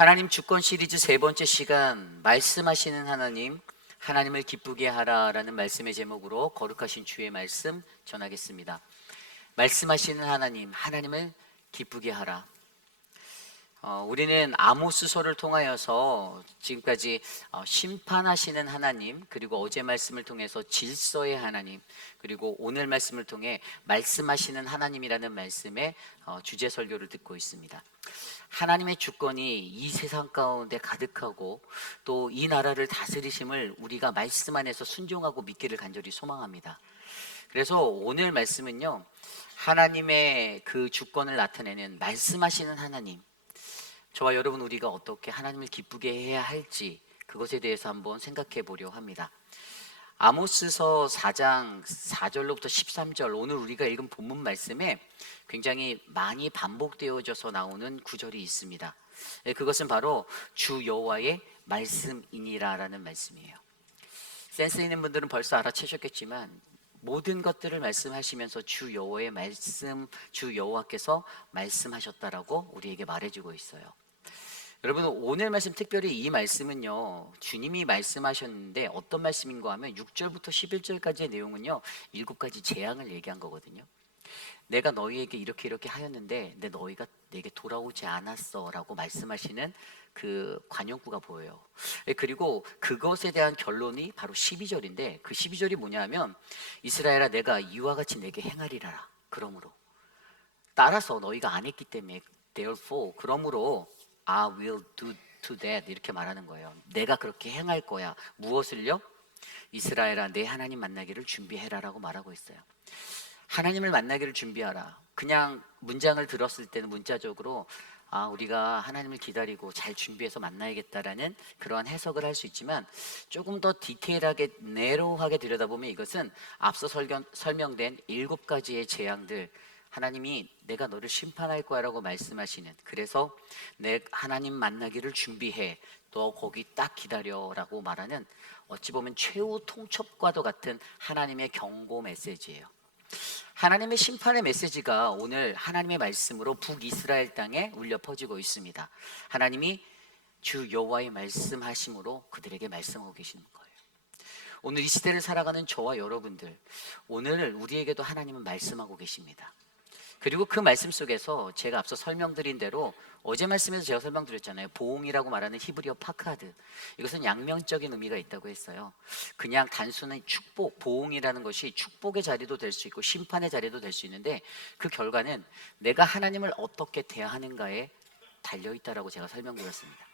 하나님 주권 시리즈 세 번째 시간, 말씀하시는 하나님, 하나님을 기쁘게 하라라는 말씀의 제목으로 거룩하신 주의 말씀 전하겠습니다. 말씀하시는 하나님, 하나님을 기쁘게 하라. 우리는 아모스서를 통하여서 지금까지 심판하시는 하나님, 그리고 어제 말씀을 통해서 질서의 하나님, 그리고 오늘 말씀을 통해 말씀하시는 하나님이라는 말씀의 주제 설교를 듣고 있습니다. 하나님의 주권이 이 세상 가운데 가득하고 또 이 나라를 다스리심을 우리가 말씀 안에서 순종하고 믿기를 간절히 소망합니다. 그래서 오늘 말씀은요, 하나님의 그 주권을 나타내는 말씀하시는 하나님, 저와 여러분 우리가 어떻게 하나님을 기쁘게 해야 할지 그것에 대해서 한번 생각해 보려 합니다. 아모스서 4장 4절로부터 13절, 오늘 우리가 읽은 본문 말씀에 굉장히 많이 반복되어져서 나오는 구절이 있습니다. 그것은 바로 주 여호와의 말씀이니라라는 말씀이에요. 센스 있는 분들은 벌써 알아채셨겠지만 모든 것들을 말씀하시면서 주 여호와의 말씀, 주 여호와께서 말씀하셨다라고 우리에게 말해주고 있어요. 여러분, 오늘 말씀, 특별히 이 말씀은요, 주님이 말씀하셨는데 어떤 말씀인가 하면 6절부터 11절까지의 내용은요, 7가지 재앙을 얘기한 거거든요. 내가 너희에게 이렇게 하였는데 너희가 내게 돌아오지 않았어 라고 말씀하시는 그 관용구가 보여요. 그리고 그것에 대한 결론이 바로 12절인데 그 12절이 뭐냐 하면, 이스라엘아, 내가 이와 같이 내게 행하리라. 그러므로, 따라서 너희가 안 했기 때문에, therefore, 그러므로 I will do to that, 이렇게 말하는 거예요. 내가 그렇게 행할 거야. 무엇을요? 이스라엘아, 내 하나님 만나기를 준비해라 라고 말하고 있어요. 하나님을 만나기를 준비하라. 그냥 문장을 들었을 때는 문자적으로 우리가 하나님을 기다리고 잘 준비해서 만나야겠다라는 그러한 해석을 할 수 있지만, 조금 더 디테일하게 내로하게 들여다보면 이것은 앞서 설명된 7가지의 재앙들, 하나님이 내가 너를 심판할 거야 라고 말씀하시는, 그래서 내 하나님 만나기를 준비해, 너 거기 딱 기다려 라고 말하는, 어찌 보면 최후 통첩과도 같은 하나님의 경고 메시지예요. 하나님의 심판의 메시지가 오늘 하나님의 말씀으로 북이스라엘 땅에 울려 퍼지고 있습니다. 하나님이 주 여호와의 말씀하심으로 그들에게 말씀하고 계시는 거예요. 오늘 이 시대를 살아가는 저와 여러분들, 오늘 우리에게도 하나님은 말씀하고 계십니다. 그리고 그 말씀 속에서 제가 앞서 설명드린 대로, 어제 말씀에서 제가 설명드렸잖아요. 보응이라고 말하는 히브리어 파카드, 이것은 양면적인 의미가 있다고 했어요. 그냥 단순한 축복, 보응이라는 것이 축복의 자리도 될 수 있고 심판의 자리도 될 수 있는데, 그 결과는 내가 하나님을 어떻게 대하는가에 달려있다라고 제가 설명드렸습니다.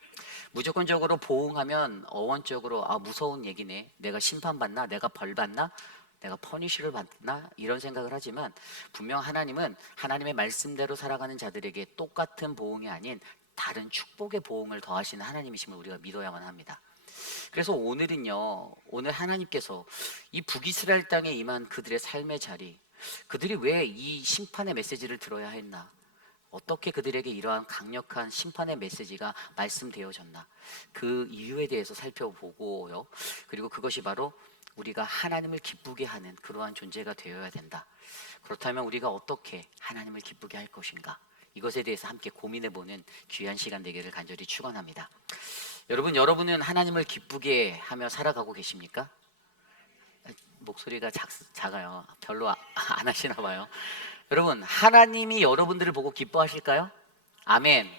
무조건적으로 보응하면 어원적으로 무서운 얘기네, 내가 심판받나, 내가 벌받나, 내가 퍼니쉬를 받나, 이런 생각을 하지만, 분명 하나님은 하나님의 말씀대로 살아가는 자들에게 똑같은 보응이 아닌 다른 축복의 보응을 더하시는 하나님이심을 우리가 믿어야만 합니다. 그래서 오늘은요, 오늘 하나님께서 이 북이스라엘 땅에 임한 그들의 삶의 자리, 그들이 왜 이 심판의 메시지를 들어야 했나, 어떻게 그들에게 이러한 강력한 심판의 메시지가 말씀되어졌나, 그 이유에 대해서 살펴보고요. 그리고 그것이 바로 우리가 하나님을 기쁘게 하는 그러한 존재가 되어야 된다. 그렇다면 우리가 어떻게 하나님을 기쁘게 할 것인가, 이것에 대해서 함께 고민해보는 귀한 시간 되기를 간절히 축원합니다. 여러분은 하나님을 기쁘게 하며 살아가고 계십니까? 목소리가 작아요. 별로 안 하시나 봐요. 여러분, 하나님이 여러분들을 보고 기뻐하실까요? 아멘.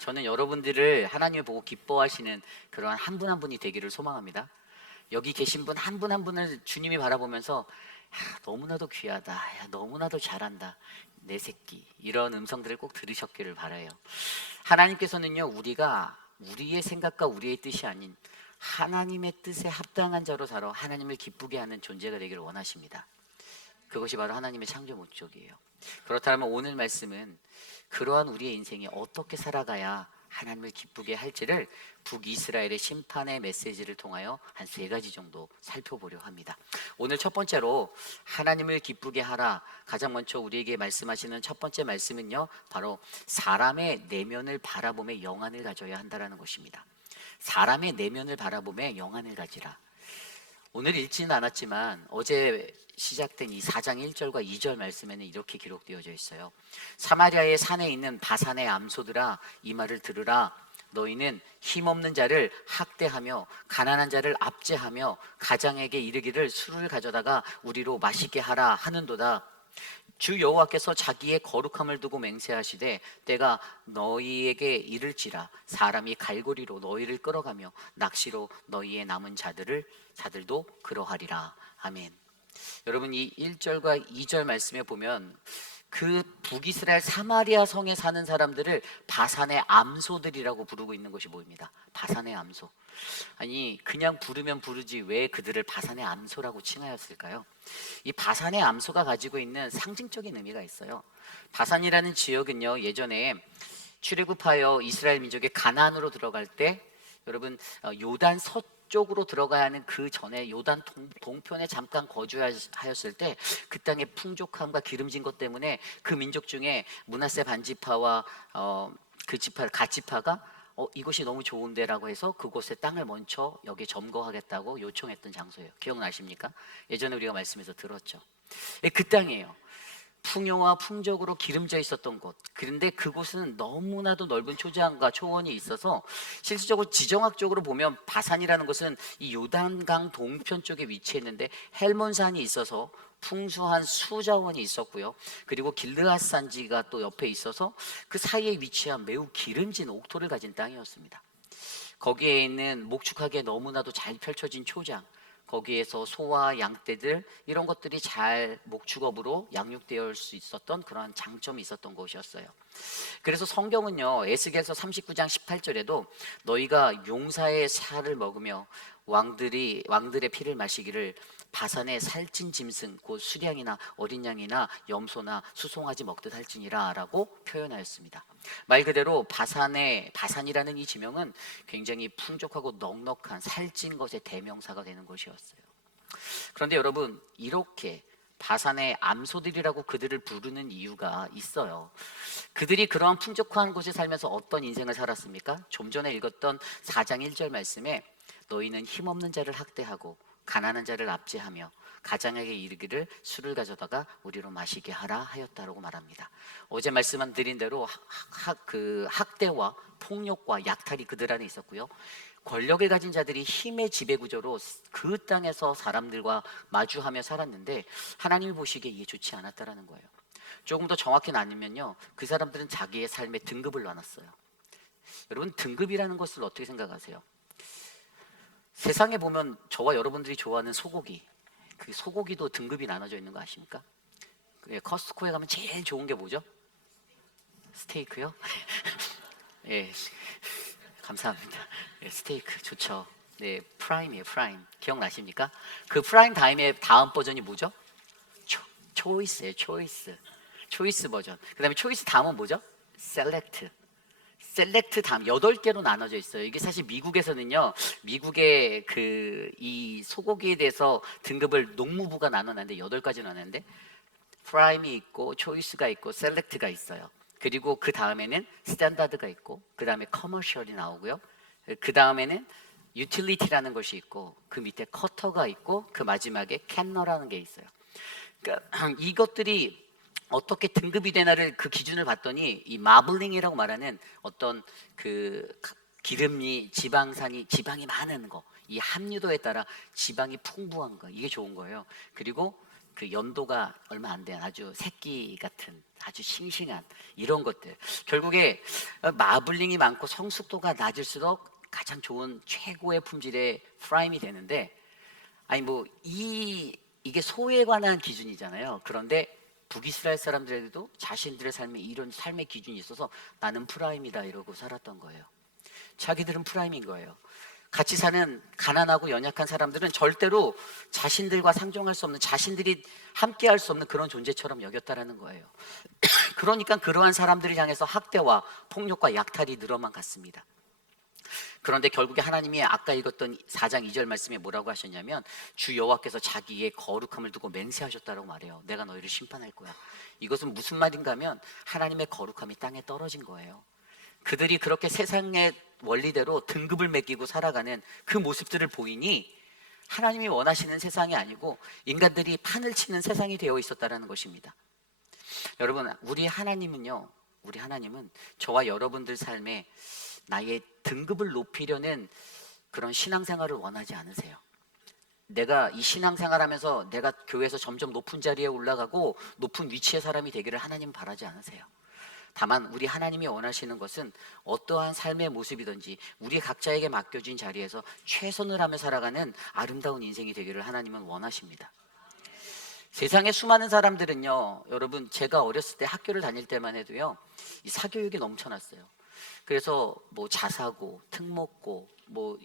저는 여러분들을 하나님을 보고 기뻐하시는 그러한 한 분 한 분이 되기를 소망합니다. 여기 계신 분 한 분 한 분을 주님이 바라보면서 너무나도 귀하다, 너무나도 잘한다, 내 새끼, 이런 음성들을 꼭 들으셨기를 바라요. 하나님께서는요, 우리가 우리의 생각과 우리의 뜻이 아닌 하나님의 뜻에 합당한 자로 살아 하나님을 기쁘게 하는 존재가 되기를 원하십니다. 그것이 바로 하나님의 창조 목적이에요. 그렇다면 오늘 말씀은 그러한 우리의 인생이 어떻게 살아가야 하나님을 기쁘게 할지를 북이스라엘의 심판의 메시지를 통하여 한 3가지 정도 살펴보려 합니다. 오늘 첫 번째로 하나님을 기쁘게 하라, 가장 먼저 우리에게 말씀하시는 첫 번째 말씀은요, 바로 사람의 내면을 바라보며 영안을 가져야 한다는 것입니다. 사람의 내면을 바라보며 영안을 가지라. 오늘 읽지는 않았지만 어제 시작된 이 4장 1절과 2절 말씀에는 이렇게 기록되어져 있어요. 사마리아의 산에 있는 바산의 암소들아, 이 말을 들으라. 너희는 힘없는 자를 학대하며 가난한 자를 압제하며 가장에게 이르기를 술을 가져다가 우리로 마시게 하라 하는도다. 주 여호와께서 자기의 거룩함을 두고 맹세하시되 때가 너희에게 이를지라 사람이 갈고리로 너희를 끌어가며 낚시로 너희의 남은 자들도 그러하리라. 아멘. 여러분, 이 1절과 2절 말씀에 보면 그 북이스라엘 사마리아 성에 사는 사람들을 바산의 암소들이라고 부르고 있는 것이 보입니다. 바산의 암소. 아니, 그냥 부르면 부르지 왜 그들을 바산의 암소라고 칭하였을까요? 이 바산의 암소가 가지고 있는 상징적인 의미가 있어요. 바산이라는 지역은요, 예전에 출애굽하여 이스라엘 민족이 가나안으로 들어갈 때 여러분, 요단 서쪽으로 들어가야 하는 그 전에 요단 동편에 잠깐 거주하였을 때 그 땅의 풍족함과 기름진 것 때문에 그 민족 중에 므낫세 반지파와 그 지파 갓지파가 이곳이 너무 좋은데라고 해서 그곳에 땅을 먼저 여기 점거하겠다고 요청했던 장소예요. 기억나십니까? 예전에 우리가 말씀에서 들었죠. 그 땅이에요. 풍요와 풍족으로 기름져 있었던 곳. 그런데 그곳은 너무나도 넓은 초장과 초원이 있어서 실질적으로 지정학적으로 보면 바산이라는 것은 이 요단강 동편 쪽에 위치했는데 헬몬산이 있어서 풍수한 수자원이 있었고요. 그리고 길르앗 산지가 또 옆에 있어서 그 사이에 위치한 매우 기름진 옥토를 가진 땅이었습니다. 거기에 있는 목축하기에 너무나도 잘 펼쳐진 초장, 거기에서 소와 양떼들 이런 것들이 잘 목축업으로 양육되어 올 수 있었던 그런 장점이 있었던 곳이었어요. 그래서 성경은요, 에스겔서 39장 18절에도 너희가 용사의 살을 먹으며 왕들의 피를 마시기를 바산의 살찐 짐승 곧 수량이나 어린 양이나 염소나 수송아지 먹듯 할지니라 라고 표현하였습니다. 말 그대로 바산이라는 이 지명은 굉장히 풍족하고 넉넉한 살찐 것의 대명사가 되는 것이었어요. 그런데 여러분, 이렇게 바산의 암소들이라고 그들을 부르는 이유가 있어요. 그들이 그러한 풍족한 곳에 살면서 어떤 인생을 살았습니까? 좀 전에 읽었던 4장 1절 말씀에 너희는 힘없는 자를 학대하고 가난한 자를 압제하며 가장에게 이르기를 술을 가져다가 우리로 마시게 하라 하였다라고 말합니다. 어제 말씀 드린 대로 그 학대와 폭력과 약탈이 그들 안에 있었고요. 권력을 가진 자들이 힘의 지배구조로 그 땅에서 사람들과 마주하며 살았는데 하나님이 보시기에 이게 좋지 않았다라는 거예요. 조금 더 정확히 나누면요, 그 사람들은 자기의 삶의 등급을 나눴어요. 여러분, 등급이라는 것을 어떻게 생각하세요? 세상에 보면 저와 여러분들이 좋아하는 소고기, 그 소고기도 등급이 나눠져 있는 거 아십니까? 커스트코에 가면 제일 좋은 게 뭐죠? 스테이크요? 예, 감사합니다. 예, 스테이크 좋죠. 네, 프라임이에요, 프라임. 기억나십니까? 그 프라임 다음 버전이 뭐죠? 초이스예요, 초이스 버전. 그 다음에 초이스 다음은 뭐죠? 셀렉트 다음 8개로 나눠져 있어요. 이게 사실 미국에서는요, 미국의 이 소고기에 대해서 등급을 농무부가 나눠놨는데 8가지 나눴는데 프라임이 있고 초이스가 있고 셀렉트가 있어요. 그리고 그 다음에는 스탠다드가 있고 그 다음에 커머셜이 나오고요. 그 다음에는 유틸리티라는 것이 있고 그 밑에 커터가 있고 그 마지막에 캔너라는 게 있어요. 그러니까 이것들이 어떻게 등급이 되나를 그 기준을 봤더니 이 마블링이라고 말하는 어떤 그 기름이 지방이 많은 거, 이 함유도에 따라 지방이 풍부한 거, 이게 좋은 거예요. 그리고 그 연도가 얼마 안 된 아주 새끼 같은 아주 싱싱한 이런 것들, 결국에 마블링이 많고 성숙도가 낮을수록 가장 좋은 최고의 품질의 프라임이 되는데, 아니 뭐 이게 소에 관한 기준이잖아요. 그런데 북이스라엘 사람들에게도 자신들의 삶에 이런 삶의 기준이 있어서 나는 프라임이다 이러고 살았던 거예요. 자기들은 프라임인 거예요. 같이 사는 가난하고 연약한 사람들은 절대로 자신들과 상종할 수 없는, 자신들이 함께할 수 없는 그런 존재처럼 여겼다라는 거예요. 그러니까 그러한 사람들을 향해서 학대와 폭력과 약탈이 늘어만 갔습니다. 그런데 결국에 하나님이 아까 읽었던 4장 2절 말씀에 뭐라고 하셨냐면 주 여호와께서 자기의 거룩함을 두고 맹세하셨다고 말해요. 내가 너희를 심판할 거야. 이것은 무슨 말인가 하면 하나님의 거룩함이 땅에 떨어진 거예요. 그들이 그렇게 세상의 원리대로 등급을 매기고 살아가는 그 모습들을 보이니 하나님이 원하시는 세상이 아니고 인간들이 판을 치는 세상이 되어 있었다는 것입니다. 여러분, 우리 하나님은 저와 여러분들 삶에 나의 등급을 높이려는 그런 신앙생활을 원하지 않으세요. 내가 이 신앙생활하면서 내가 교회에서 점점 높은 자리에 올라가고 높은 위치의 사람이 되기를 하나님 바라지 않으세요. 다만 우리 하나님이 원하시는 것은 어떠한 삶의 모습이든지 우리 각자에게 맡겨진 자리에서 최선을 하며 살아가는 아름다운 인생이 되기를 하나님은 원하십니다. 세상에 수많은 사람들은요, 여러분, 제가 어렸을 때 학교를 다닐 때만 해도요, 이 사교육이 넘쳐났어요. 그래서 뭐 자사고, 특목고, 뭐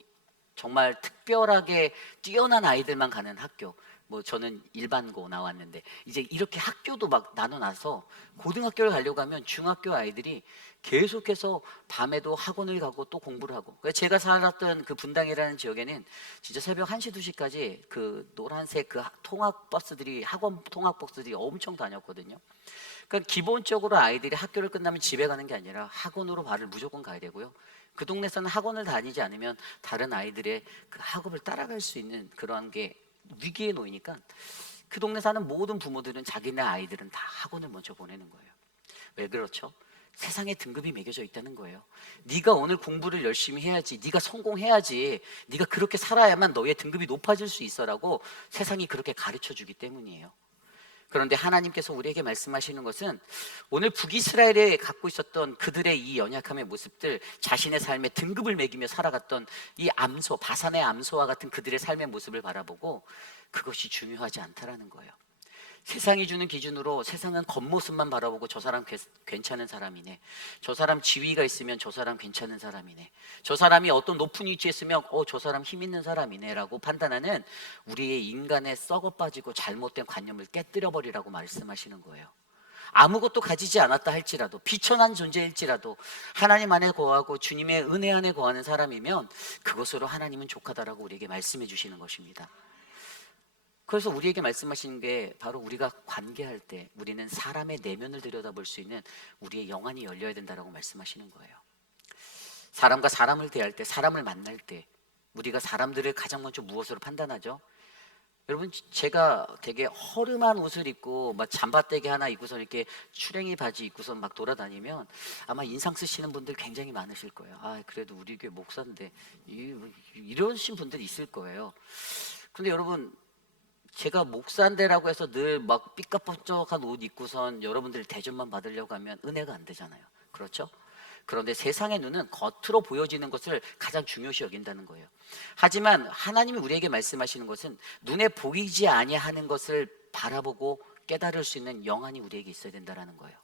정말 특별하게 뛰어난 아이들만 가는 학교, 뭐 저는 일반고 나왔는데 이제 이렇게 학교도 막 나눠놔서 고등학교를 가려고 하면 중학교 아이들이 계속해서 밤에도 학원을 가고 또 공부를 하고, 그러니까 제가 살았던 그 분당이라는 지역에는 진짜 새벽 1시 2시까지 그 노란색 그 통학버스들이, 학원 통학버스들이 엄청 다녔거든요. 그러니까 기본적으로 아이들이 학교를 끝나면 집에 가는 게 아니라 학원으로 발을 무조건 가야 되고요. 그 동네에서는 학원을 다니지 않으면 다른 아이들의 그 학업을 따라갈 수 있는 그러한 게 위기에 놓이니까 그 동네 사는 모든 부모들은 자기네 아이들은 다 학원을 먼저 보내는 거예요. 왜 그렇죠? 세상에 등급이 매겨져 있다는 거예요. 네가 오늘 공부를 열심히 해야지, 네가 성공해야지, 네가 그렇게 살아야만 너의 등급이 높아질 수 있어라고 세상이 그렇게 가르쳐 주기 때문이에요. 그런데 하나님께서 우리에게 말씀하시는 것은 오늘 북이스라엘에 갖고 있었던 그들의 이 연약함의 모습들, 자신의 삶에 등급을 매기며 살아갔던 이 암소, 바산의 암소와 같은 그들의 삶의 모습을 바라보고 그것이 중요하지 않다라는 거예요. 세상이 주는 기준으로 세상은 겉모습만 바라보고 저 사람 괜찮은 사람이네, 저 사람 지위가 있으면 저 사람 괜찮은 사람이네, 저 사람이 어떤 높은 위치에 있으면 저 사람 힘 있는 사람이네 라고 판단하는 우리의 인간의 썩어 빠지고 잘못된 관념을 깨뜨려 버리라고 말씀하시는 거예요. 아무것도 가지지 않았다 할지라도, 비천한 존재일지라도 하나님 안에 거하고 주님의 은혜 안에 거하는 사람이면 그것으로 하나님은 족하다라고 우리에게 말씀해 주시는 것입니다. 그래서 우리에게 말씀하시는 게 바로 우리가 관계할 때 우리는 사람의 내면을 들여다볼 수 있는 우리의 영안이 열려야 된다라고 말씀하시는 거예요. 사람과 사람을 대할 때, 사람을 만날 때 우리가 사람들을 가장 먼저 무엇으로 판단하죠? 여러분, 제가 되게 허름한 옷을 입고 막 잠바떼기 하나 입고서 이렇게 추랭이 바지 입고서 막 돌아다니면 아마 인상 쓰시는 분들 굉장히 많으실 거예요. 아, 그래도 우리 교회 목사인데 이러신 분들이 있을 거예요. 근데 여러분, 제가 목사인데라고 해서 늘 막 삐까뻔쩍한 옷 입고선 여러분들 대접만 받으려고 하면 은혜가 안 되잖아요. 그렇죠? 그런데 세상의 눈은 겉으로 보여지는 것을 가장 중요시 여긴다는 거예요. 하지만 하나님이 우리에게 말씀하시는 것은 눈에 보이지 아니하는 것을 바라보고 깨달을 수 있는 영안이 우리에게 있어야 된다는 거예요.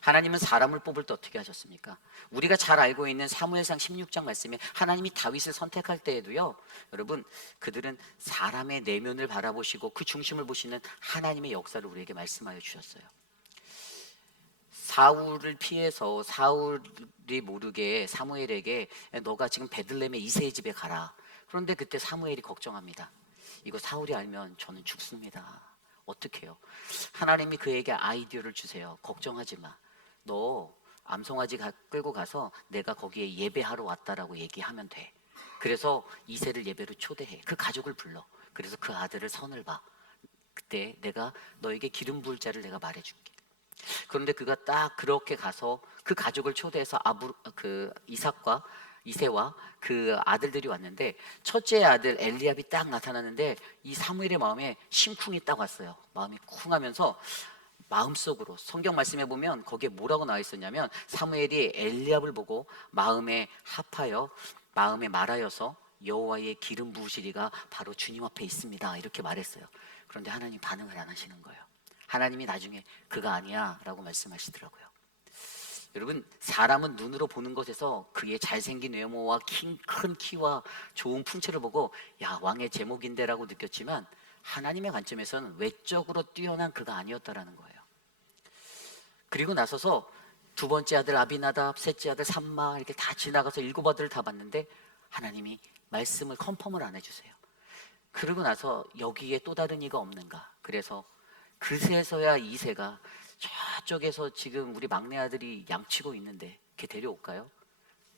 하나님은 사람을 뽑을 때 어떻게 하셨습니까? 우리가 잘 알고 있는 사무엘상 16장 말씀에 하나님이 다윗을 선택할 때에도요, 여러분, 그들은 사람의 내면을 바라보시고 그 중심을 보시는 하나님의 역사를 우리에게 말씀하여 주셨어요. 사울을 피해서 사울이 모르게 사무엘에게 너가 지금 베들레헴의 이새의 집에 가라. 그런데 그때 사무엘이 걱정합니다. 이거 사울이 알면 저는 죽습니다. 어떻게 해요? 하나님이 그에게 아이디어를 주세요. 걱정하지 마. 너 암송아지 끌고 가서 내가 거기에 예배하러 왔다라고 얘기하면 돼. 그래서 이새를 예배로 초대해. 그 가족을 불러. 그래서 그 아들을 선을 봐. 그때 내가 너에게 기름 부을 자를 내가 말해줄게. 그런데 그가 딱 그렇게 가서 그 가족을 초대해서 그 이삭과 이새와 그 아들들이 왔는데 첫째 아들 엘리압이 딱 나타나는데 이 사무엘의 마음에 심쿵이 딱 왔어요. 마음이 쿵하면서 마음속으로, 성경 말씀에 보면 거기에 뭐라고 나와 있었냐면 사무엘이 엘리압을 보고 마음에 합하여 마음에 말하여서 여호와의 기름 부으시리가 바로 주님 앞에 있습니다 이렇게 말했어요. 그런데 하나님 반응을 안 하시는 거예요. 하나님이 나중에 그가 아니야 라고 말씀하시더라고요. 여러분, 사람은 눈으로 보는 것에서 그의 잘생긴 외모와 큰 키와 좋은 풍채를 보고 야, 왕의 제목인데 라고 느꼈지만 하나님의 관점에서는 외적으로 뛰어난 그가 아니었다라는 거예요. 그리고 나서서 두 번째 아들 아비나답, 셋째 아들 삼마 이렇게 다 지나가서 일곱 아들을 다 봤는데 하나님이 말씀을 컨펌을 안 해주세요. 그러고 나서 여기에 또 다른 이가 없는가. 그래서 그새서야 이새가 저쪽에서 지금 우리 막내 아들이 양치고 있는데 걔 데려올까요?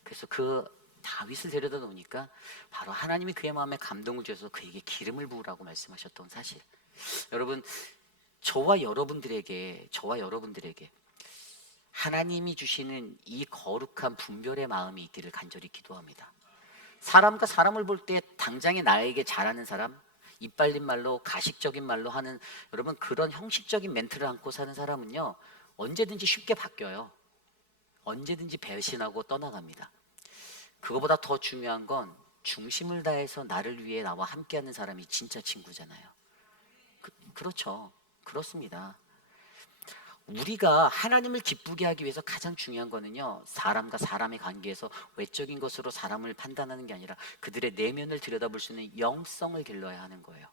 그래서 그 다윗을 데려다 놓으니까 바로 하나님이 그의 마음에 감동을 주셔서 그에게 기름을 부으라고 말씀하셨던 사실. 여러분, 저와 여러분들에게 하나님이 주시는 이 거룩한 분별의 마음이 있기를 간절히 기도합니다. 사람과 사람을 볼 때 당장에 나에게 잘하는 사람, 이빨린 말로 가식적인 말로 하는, 여러분 그런 형식적인 멘트를 안고 사는 사람은요 언제든지 쉽게 바뀌어요. 언제든지 배신하고 떠나갑니다. 그거보다 더 중요한 건 중심을 다해서 나를 위해 나와 함께하는 사람이 진짜 친구잖아요. 그렇죠. 그렇습니다. 우리가 하나님을 기쁘게 하기 위해서 가장 중요한 거는요 사람과 사람의 관계에서 외적인 것으로 사람을 판단하는 게 아니라 그들의 내면을 들여다볼 수 있는 영성을 길러야 하는 거예요.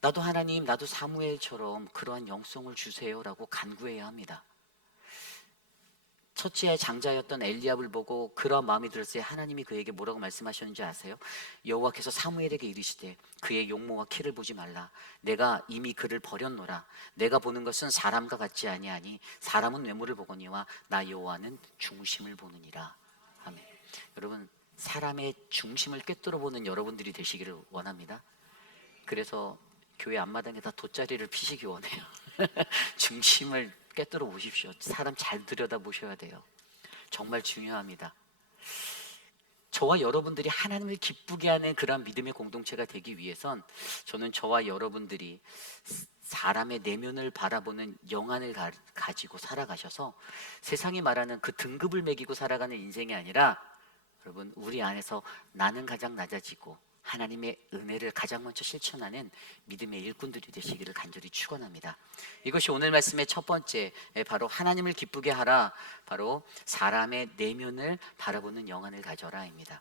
나도 하나님, 나도 사무엘처럼 그러한 영성을 주세요라고 간구해야 합니다. 첫째의 장자였던 엘리압을 보고 그런 마음이 들었을 때 하나님이 그에게 뭐라고 말씀하셨는지 아세요? 여호와께서 사무엘에게 이르시되 그의 용모와 키를 보지 말라. 내가 이미 그를 버렸노라. 내가 보는 것은 사람과 같지 아니하니 사람은 외모를 보거니와 나 여호와는 중심을 보느니라. 아멘. 여러분 사람의 중심을 꿰뚫어 보는 여러분들이 되시기를 원합니다. 그래서 교회 앞마당에다 돗자리를 피시기 원해요. 중심을 꿰뚫어 보십시오. 사람 잘 들여다 보셔야 돼요. 정말 중요합니다. 저와 여러분들이 하나님을 기쁘게 하는 그런 믿음의 공동체가 되기 위해선 저는 저와 여러분들이 사람의 내면을 바라보는 영안을 가지고 살아가셔서 세상이 말하는 그 등급을 매기고 살아가는 인생이 아니라 여러분 우리 안에서 나는 가장 낮아지고 하나님의 은혜를 가장 먼저 실천하는 믿음의 일꾼들이 되시기를 간절히 축원합니다. 이것이 오늘 말씀의 첫 번째, 바로 하나님을 기쁘게 하라, 바로 사람의 내면을 바라보는 영안을 가져라입니다.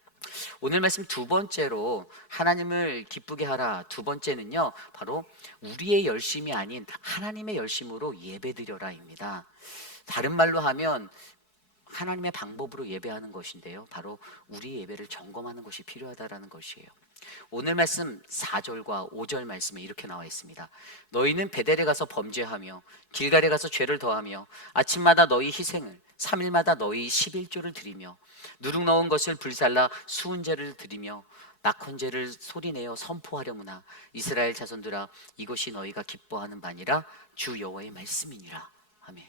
오늘 말씀 두 번째로 하나님을 기쁘게 하라, 두 번째는요 바로 우리의 열심이 아닌 하나님의 열심으로 예배드려라입니다. 다른 말로 하면 하나님의 방법으로 예배하는 것인데요 바로 우리 예배를 점검하는 것이 필요하다라는 것이에요. 오늘 말씀 4절과 5절 말씀에 이렇게 나와 있습니다. 너희는 베델에 가서 범죄하며 길갈에 가서 죄를 더하며 아침마다 너희 희생을 3일마다 너희 11조를 드리며 누룩 넣은 것을 불살라 수은제를 드리며 낙헌제를 소리내어 선포하려무나 이스라엘 자손들아 이것이 너희가 기뻐하는 바니라 주 여호와의 말씀이니라. 아멘.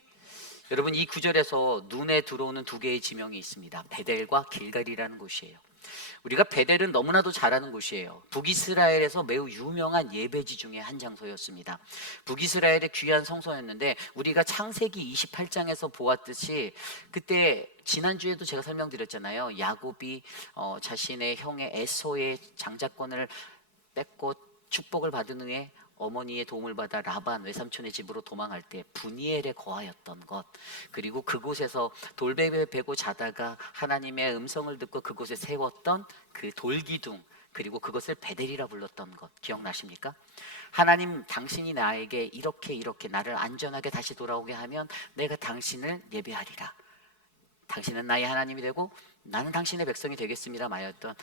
여러분 이 구절에서 눈에 들어오는 두 개의 지명이 있습니다. 베델과 길갈이라는 곳이에요. 우리가 베델은 너무나도 잘 아는 곳이에요. 북이스라엘에서 매우 유명한 예배지 중에 한 장소였습니다. 북이스라엘의 귀한 성소였는데 우리가 창세기 28장에서 보았듯이 그때 지난주에도 제가 설명드렸잖아요. 야곱이 자신의 형의 에서의 장자권을 뺏고 축복을 받은 후에 어머니의 도움을 받아 라반 외삼촌의 집으로 도망할 때 브니엘에 거하였던 것, 그리고 그곳에서 돌베개 베고 자다가 하나님의 음성을 듣고 그곳에 세웠던 그 돌기둥, 그리고 그것을 베델이라 불렀던 것 기억나십니까? 하나님 당신이 나에게 이렇게 나를 안전하게 다시 돌아오게 하면 내가 당신을 예배하리라. 당신은 나의 하나님이 되고 나는 당신의 백성이 되겠습니다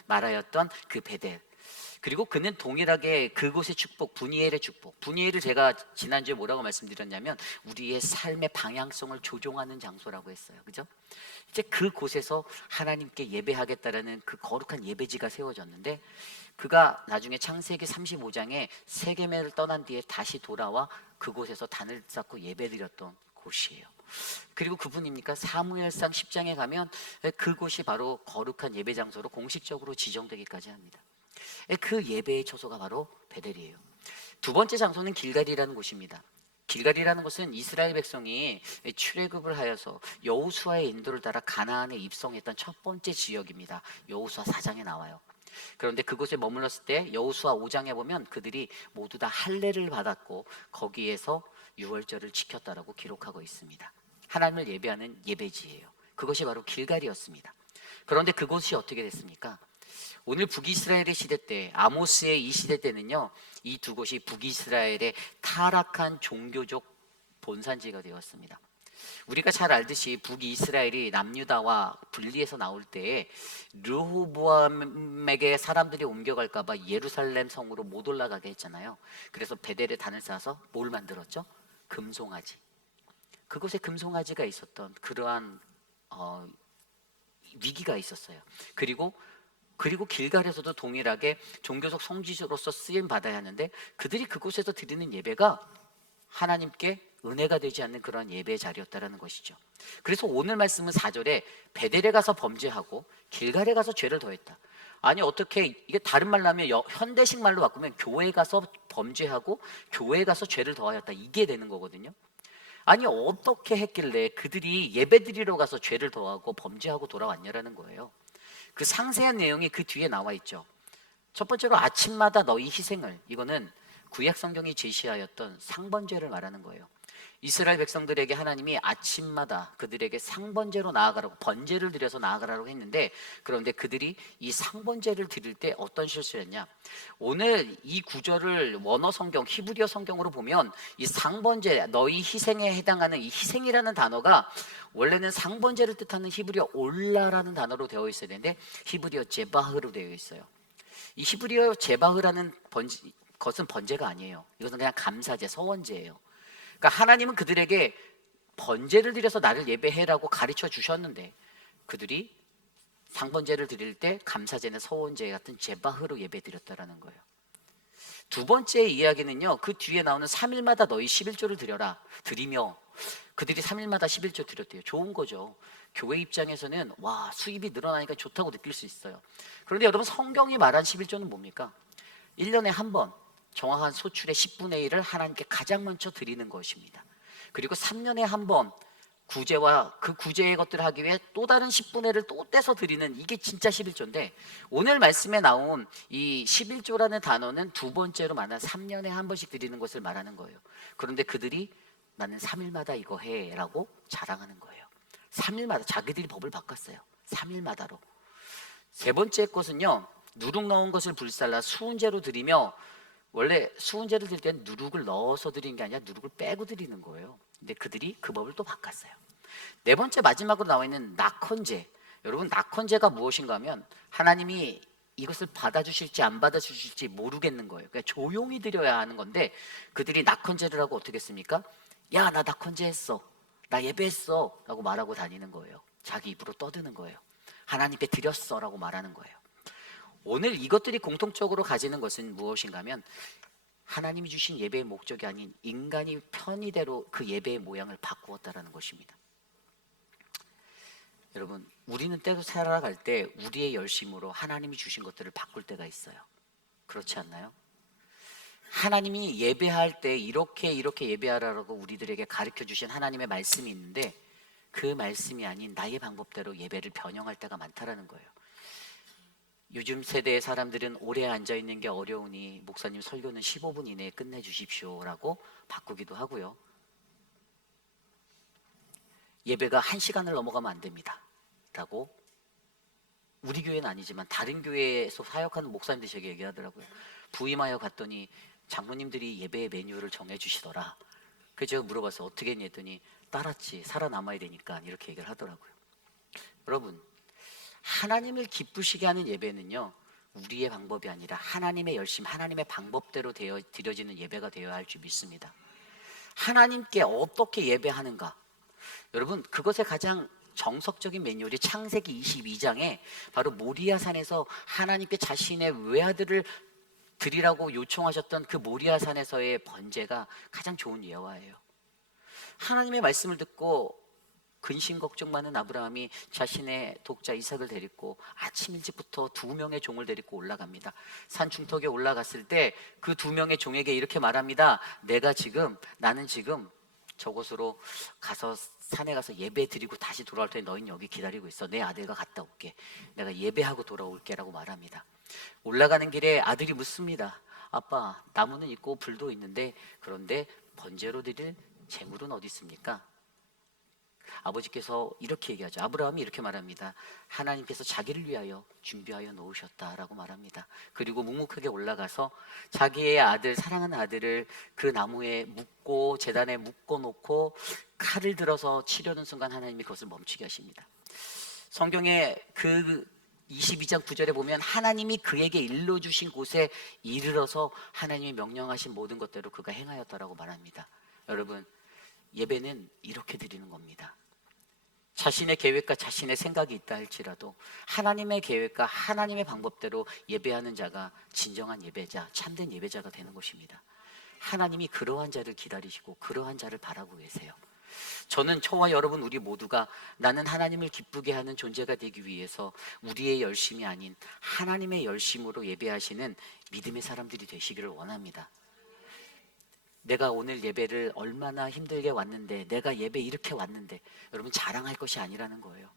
말하였던 그 베델. 그리고 그는 동일하게 그곳의 축복, 브니엘의 축복, 브니엘을 제가 지난주에 뭐라고 말씀드렸냐면 우리의 삶의 방향성을 조종하는 장소라고 했어요. 그죠? 이제 그곳에서 하나님께 예배하겠다라는 그 거룩한 예배지가 세워졌는데 그가 나중에 창세기 35장에 세겜을 떠난 뒤에 다시 돌아와 그곳에서 단을 쌓고 예배드렸던 곳이에요. 그리고 그분입니까? 사무엘상 10장에 가면 그곳이 바로 거룩한 예배 장소로 공식적으로 지정되기까지 합니다. 그 예배의 처소가 바로 베델이에요. 두 번째 장소는 길갈이라는 곳입니다. 길갈이라는 곳은 이스라엘 백성이 출애굽을 하여서 여호수아의 인도를 따라 가나안에 입성했던 첫 번째 지역입니다. 여호수아 4장에 나와요. 그런데 그곳에 머물렀을 때 여호수아 5장에 보면 그들이 모두 다 할례를 받았고 거기에서 유월절을 지켰다라고 기록하고 있습니다. 하나님을 예배하는 예배지예요. 그것이 바로 길갈이었습니다. 그런데 그곳이 어떻게 됐습니까? 오늘 북이스라엘의 시대 때, 아모스의 이 시대 때는요 이 두 곳이 북이스라엘의 타락한 종교적 본산지가 되었습니다. 우리가 잘 알듯이 북이스라엘이 남유다와 분리해서 나올 때에 르호보암에게 사람들이 옮겨갈까 봐 예루살렘 성으로 못 올라가게 했잖아요. 그래서 베델에 단을 쌓아서 뭘 만들었죠? 금송아지. 그곳에 금송아지가 있었던 그러한 위기가 있었어요. 그리고 길갈에서도 동일하게 종교적 성지로서 쓰임 받아야 하는데 그들이 그곳에서 드리는 예배가 하나님께 은혜가 되지 않는 그런 예배의 자리였다라는 것이죠. 그래서 오늘 말씀은 4절에 베델에 가서 범죄하고 길갈에 가서 죄를 더했다. 아니 어떻게, 이게 다른 말로 하면 현대식 말로 바꾸면 교회에 가서 범죄하고 교회에 가서 죄를 더하였다, 이게 되는 거거든요. 아니 어떻게 했길래 그들이 예배드리러 가서 죄를 더하고 범죄하고 돌아왔냐라는 거예요. 그 상세한 내용이 그 뒤에 나와 있죠. 첫 번째로 아침마다 너희 희생을, 이거는 구약 성경이 제시하였던 상번제를 말하는 거예요. 이스라엘 백성들에게 하나님이 아침마다 그들에게 상번제로 나아가라고, 번제를 드려서 나아가라고 했는데, 그런데 그들이 이 상번제를 드릴 때 어떤 실수를 했냐. 오늘 이 구절을 원어 성경, 히브리어 성경으로 보면 이 상번제, 너희 희생에 해당하는 이 희생이라는 단어가 원래는 상번제를 뜻하는 히브리어 올라라는 단어로 되어 있어야 되는데 히브리어 제바흐로 되어 있어요. 이 히브리어 제바흐라는 것은 번제가 아니에요. 이것은 그냥 감사제, 서원제예요. 그러니까 하나님은 그들에게 번제를 드려서 나를 예배해라고 가르쳐 주셨는데 그들이 상번제를 드릴 때 감사제나 서원제 같은 제바흐로 예배 드렸다라는 거예요. 두 번째 이야기는요, 그 뒤에 나오는 3일마다 너희 11조를 드리며, 그들이 3일마다 11조 드렸대요. 좋은 거죠. 교회 입장에서는 와, 수입이 늘어나니까 좋다고 느낄 수 있어요. 그런데 여러분, 성경이 말한 11조는 뭡니까? 1년에 한 번 정확한 소출의 10분의 1을 하나님께 가장 먼저 드리는 것입니다. 그리고 3년에 한 번 구제와 그 구제의 것들을 하기 위해 또 다른 10분의 1을 또 떼서 드리는, 이게 진짜 11조인데 오늘 말씀에 나온 이 11조라는 단어는 두 번째로 말한 3년에 한 번씩 드리는 것을 말하는 거예요. 그런데 그들이 나는 3일마다 이거 해 라고 자랑하는 거예요. 3일마다 자기들이 법을 바꿨어요. 3일마다로. 세 번째 것은요, 누룩 넣은 것을 불살라 수은제로 드리며, 원래 수은제를 드릴 때는 누룩을 넣어서 드리는 게 아니라 누룩을 빼고 드리는 거예요. 근데 그들이 그 법을 또 바꿨어요. 네 번째 마지막으로 나와 있는 낙헌제. 여러분, 낙헌제가 무엇인가 하면 하나님이 이것을 받아주실지 안 받아주실지 모르겠는 거예요. 그러니까 조용히 드려야 하는 건데 그들이 낙헌제를 하고 어떻게 했습니까? 야, 나 낙헌제 했어, 나 예배했어 라고 말하고 다니는 거예요. 자기 입으로 떠드는 거예요. 하나님께 드렸어 라고 말하는 거예요. 오늘 이것들이 공통적으로 가지는 것은 무엇인가 하면 하나님이 주신 예배의 목적이 아닌 인간이 편의대로 그 예배의 모양을 바꾸었다라는 것입니다. 여러분, 우리는 때로 살아갈 때 우리의 열심으로 하나님이 주신 것들을 바꿀 때가 있어요. 그렇지 않나요? 하나님이 예배할 때 이렇게 예배하라고 우리들에게 가르쳐 주신 하나님의 말씀이 있는데 그 말씀이 아닌 나의 방법대로 예배를 변형할 때가 많다라는 거예요. 요즘 세대의 사람들은 오래 앉아있는 게 어려우니 목사님 설교는 15분 이내에 끝내주십시오 라고 바꾸기도 하고요. 예배가 1시간을 넘어가면 안 됩니다 라고, 우리 교회는 아니지만 다른 교회에서 사역하는 목사님들이 저에게 얘기하더라고요. 부임하여 갔더니 장로님들이 예배의 메뉴를 정해주시더라. 그래서 제가 물어봤어요. 어떻게 했니 했더니 따랐지, 살아남아야 되니까, 이렇게 얘기를 하더라고요. 여러분, 하나님을 기쁘시게 하는 예배는요, 우리의 방법이 아니라 하나님의 열심, 하나님의 방법대로 드려지는 예배가 되어야 할 줄 믿습니다. 하나님께 어떻게 예배하는가, 여러분, 그것의 가장 정석적인 매뉴얼이 창세기 22장에 바로 모리아산에서 하나님께 자신의 외아들을 드리라고 요청하셨던 그 모리아산에서의 번제가 가장 좋은 예화예요. 하나님의 말씀을 듣고 근심 걱정 많은 아브라함이 자신의 독자 이삭을 데리고 아침 일찍부터 2명의 종을 데리고 올라갑니다. 산 중턱에 올라갔을 때 그 2명의 종에게 이렇게 말합니다. 나는 지금 저곳으로 가서 산에 가서 예배 드리고 다시 돌아올 테니 너희는 여기 기다리고 있어. 내 아들과 갔다 올게. 내가 예배하고 돌아올게 라고 말합니다. 올라가는 길에 아들이 묻습니다. 아빠, 나무는 있고 불도 있는데 그런데 번제로 드릴 재물은 어디 있습니까? 아버지께서 이렇게 얘기하죠. 아브라함이 이렇게 말합니다. 하나님께서 자기를 위하여 준비하여 놓으셨다라고 말합니다. 그리고 묵묵하게 올라가서 자기의 아들, 사랑하는 아들을 그 나무에 묶고 제단에 묶어 놓고 칼을 들어서 치려는 순간 하나님이 그것을 멈추게 하십니다. 성경에 그 22장 9절에 보면 하나님이 그에게 일러주신 곳에 이르러서 하나님이 명령하신 모든 것대로 그가 행하였다라고 말합니다. 여러분, 예배는 이렇게 드리는 겁니다. 자신의 계획과 자신의 생각이 있다 할지라도 하나님의 계획과 하나님의 방법대로 예배하는 자가 진정한 예배자, 참된 예배자가 되는 것입니다. 하나님이 그러한 자를 기다리시고 그러한 자를 바라고 계세요. 저는 저와 여러분 우리 모두가 나는 하나님을 기쁘게 하는 존재가 되기 위해서 우리의 열심이 아닌 하나님의 열심으로 예배하시는 믿음의 사람들이 되시기를 원합니다. 내가 오늘 예배를 얼마나 힘들게 왔는데, 내가 예배 이렇게 왔는데, 여러분 자랑할 것이 아니라는 거예요.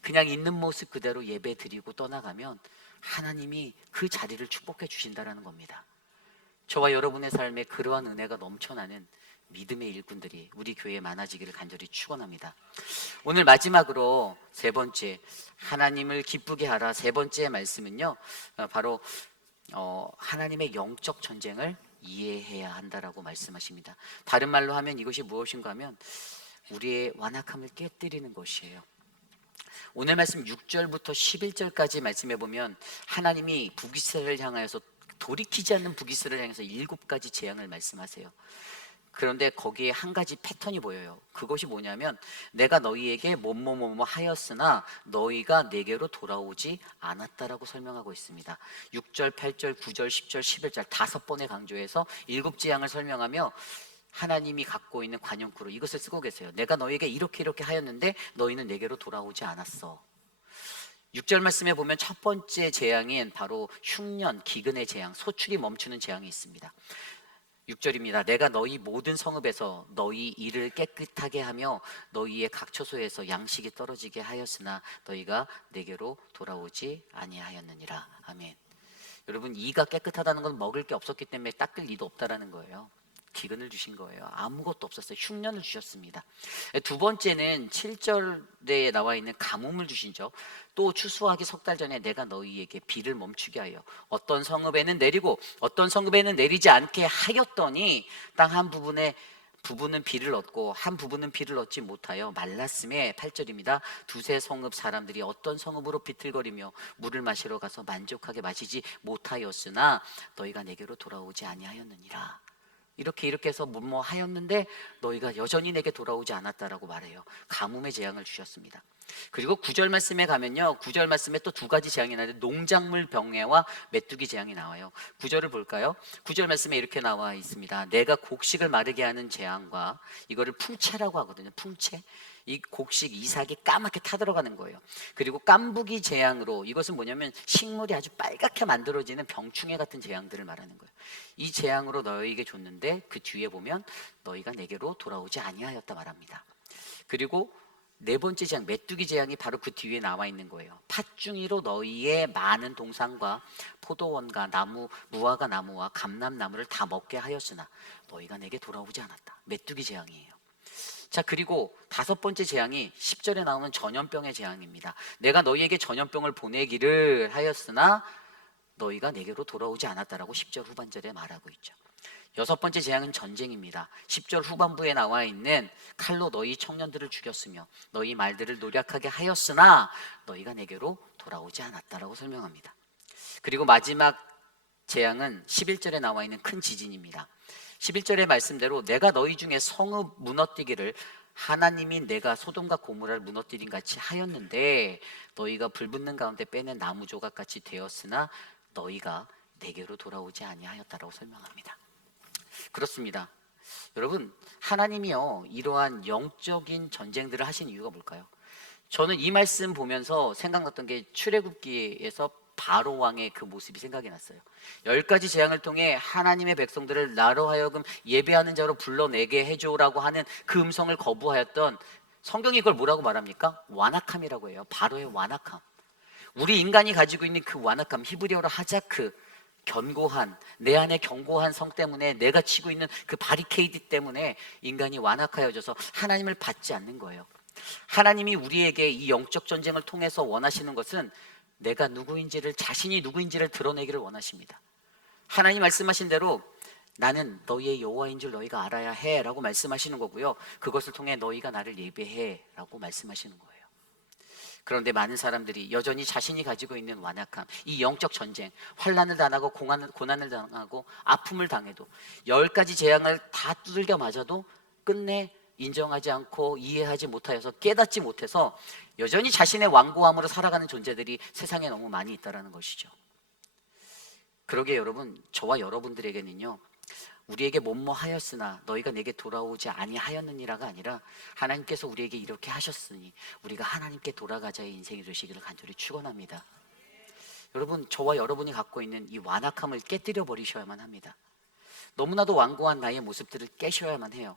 그냥 있는 모습 그대로 예배 드리고 떠나가면 하나님이 그 자리를 축복해 주신다는 겁니다. 저와 여러분의 삶에 그러한 은혜가 넘쳐나는 믿음의 일꾼들이 우리 교회에 많아지기를 간절히 축원합니다. 오늘 마지막으로 세 번째, 하나님을 기쁘게 하라. 세 번째 말씀은요, 바로 하나님의 영적 전쟁을 이해해야 한다라고 말씀하십니다. 다른 말로 하면 이것이 무엇인가 하면 우리의 완악함을 깨뜨리는 것이에요. 오늘 말씀 6절부터 11절까지 말씀해 보면 하나님이 북이스라엘을 향하여서, 돌이키지 않는 북이스라엘을 향해서 7가지 재앙을 말씀하세요. 그런데 거기에 한 가지 패턴이 보여요. 그것이 뭐냐면 내가 너희에게 뭐뭐뭐뭐 하였으나 너희가 내게로 돌아오지 않았다라고 설명하고 있습니다. 6절, 8절, 9절, 10절, 11절 5번의 강조해서 7재앙을 설명하며 하나님이 갖고 있는 관용구로 이것을 쓰고 계세요. 내가 너희에게 이렇게 하였는데 너희는 내게로 돌아오지 않았어. 6절 말씀에 보면 첫 번째 재앙인 바로 흉년, 기근의 재앙, 소출이 멈추는 재앙이 있습니다. 6절입니다. 내가 너희 모든 성읍에서 너희 이를 깨끗하게 하며 너희의 각 처소에서 양식이 떨어지게 하였으나 너희가 내게로 돌아오지 아니하였느니라. 아멘. 여러분, 이가 깨끗하다는 건 먹을 게 없었기 때문에 닦을 이도 없다라는 거예요. 기근을 주신 거예요. 아무것도 없었어요. 흉년을 주셨습니다. 두 번째는 7절에 나와 있는 가뭄을 주신죠. 또 추수하기 3달 전에 내가 너희에게 비를 멈추게 하여 어떤 성읍에는 내리고 어떤 성읍에는 내리지 않게 하였더니 땅 한 부분은 비를 얻고 한 부분은 비를 얻지 못하여 말랐음에 8절입니다. 두세 성읍 사람들이 어떤 성읍으로 비틀거리며 물을 마시러 가서 만족하게 마시지 못하였으나 너희가 내게로 돌아오지 아니하였느니라. 이렇게 해서 뭐뭐 하였는데 너희가 여전히 내게 돌아오지 않았다라고 말해요. 가뭄의 재앙을 주셨습니다. 그리고 9절 말씀에 가면요, 9절 말씀에 또 2가지 재앙이 나는데 농작물 병해와 메뚜기 재앙이 나와요. 9절을 볼까요? 9절 말씀에 이렇게 나와 있습니다. 내가 곡식을 마르게 하는 재앙과, 이거를 풍채라고 하거든요. 풍채. 이 곡식 이삭이 까맣게 타들어가는 거예요. 그리고 깐부기 재앙으로, 이것은 뭐냐면 식물이 아주 빨갛게 만들어지는 병충해 같은 재앙들을 말하는 거예요. 이 재앙으로 너희에게 줬는데 그 뒤에 보면 너희가 내게로 돌아오지 아니하였다 말합니다. 그리고 네 번째 재앙, 메뚜기 재앙이 바로 그 뒤에 나와 있는 거예요. 팥중이로 너희의 많은 동산과 포도원과 나무, 무화과 나무와 감람나무를 다 먹게 하였으나 너희가 내게 돌아오지 않았다. 메뚜기 재앙이에요. 자, 그리고 5번째 재앙이 10절에 나오는 전염병의 재앙입니다. 내가 너희에게 전염병을 보내기를 하였으나 너희가 내게로 돌아오지 않았다라고 10절 후반절에 말하고 있죠. 6번째 재앙은 전쟁입니다. 10절 후반부에 나와 있는 칼로 너희 청년들을 죽였으며 너희 말들을 노략하게 하였으나 너희가 내게로 돌아오지 않았다라고 설명합니다. 그리고 마지막 재앙은 11절에 나와 있는 큰 지진입니다. 11절의 말씀대로 내가 너희 중에 성읍 무너뜨기를 하나님이 내가 소돔과 고모라를 무너뜨린 같이 하였는데 너희가 불붙는 가운데 빼낸 나무 조각같이 되었으나 너희가 내게로 돌아오지 아니하였다라고 설명합니다. 그렇습니다. 여러분, 하나님이요, 이러한 영적인 전쟁들을 하신 이유가 뭘까요? 저는 이 말씀 보면서 생각났던 게 출애굽기에서 바로 왕의 그 모습이 생각이 났어요. 10가지 재앙을 통해 하나님의 백성들을 나로 하여금 예배하는 자로 불러내게 해줘라고 하는 그 음성을 거부하였던, 성경이 그걸 뭐라고 말합니까? 완악함이라고 해요. 바로의 완악함. 우리 인간이 가지고 있는 그 완악함, 히브리어로 하자크, 견고한, 내 안에 견고한 성 때문에, 내가 치고 있는 그 바리케이드 때문에 인간이 완악하여져서 하나님을 받지 않는 거예요. 하나님이 우리에게 이 영적 전쟁을 통해서 원하시는 것은 내가 누구인지를, 자신이 누구인지를 드러내기를 원하십니다. 하나님 말씀하신 대로 나는 너희의 여호와인 줄 너희가 알아야 해 라고 말씀하시는 거고요, 그것을 통해 너희가 나를 예배해 라고 말씀하시는 거예요. 그런데 많은 사람들이 여전히 자신이 가지고 있는 완악함, 이 영적 전쟁, 환난을 당하고 고난을 당하고 아픔을 당해도 10가지 재앙을 다 두들겨 맞아도 끝내 인정하지 않고 이해하지 못하여서, 깨닫지 못해서 여전히 자신의 완고함으로 살아가는 존재들이 세상에 너무 많이 있다는 것이죠. 그러게 여러분, 저와 여러분들에게는요, 우리에게 뭐뭐 하였으나 너희가 내게 돌아오지 아니하였느니라가 아니라 하나님께서 우리에게 이렇게 하셨으니 우리가 하나님께 돌아가자의 인생이 되시기를 간절히 축원합니다. 여러분, 저와 여러분이 갖고 있는 이 완악함을 깨뜨려 버리셔야만 합니다. 너무나도 완고한 나의 모습들을 깨셔야만 해요.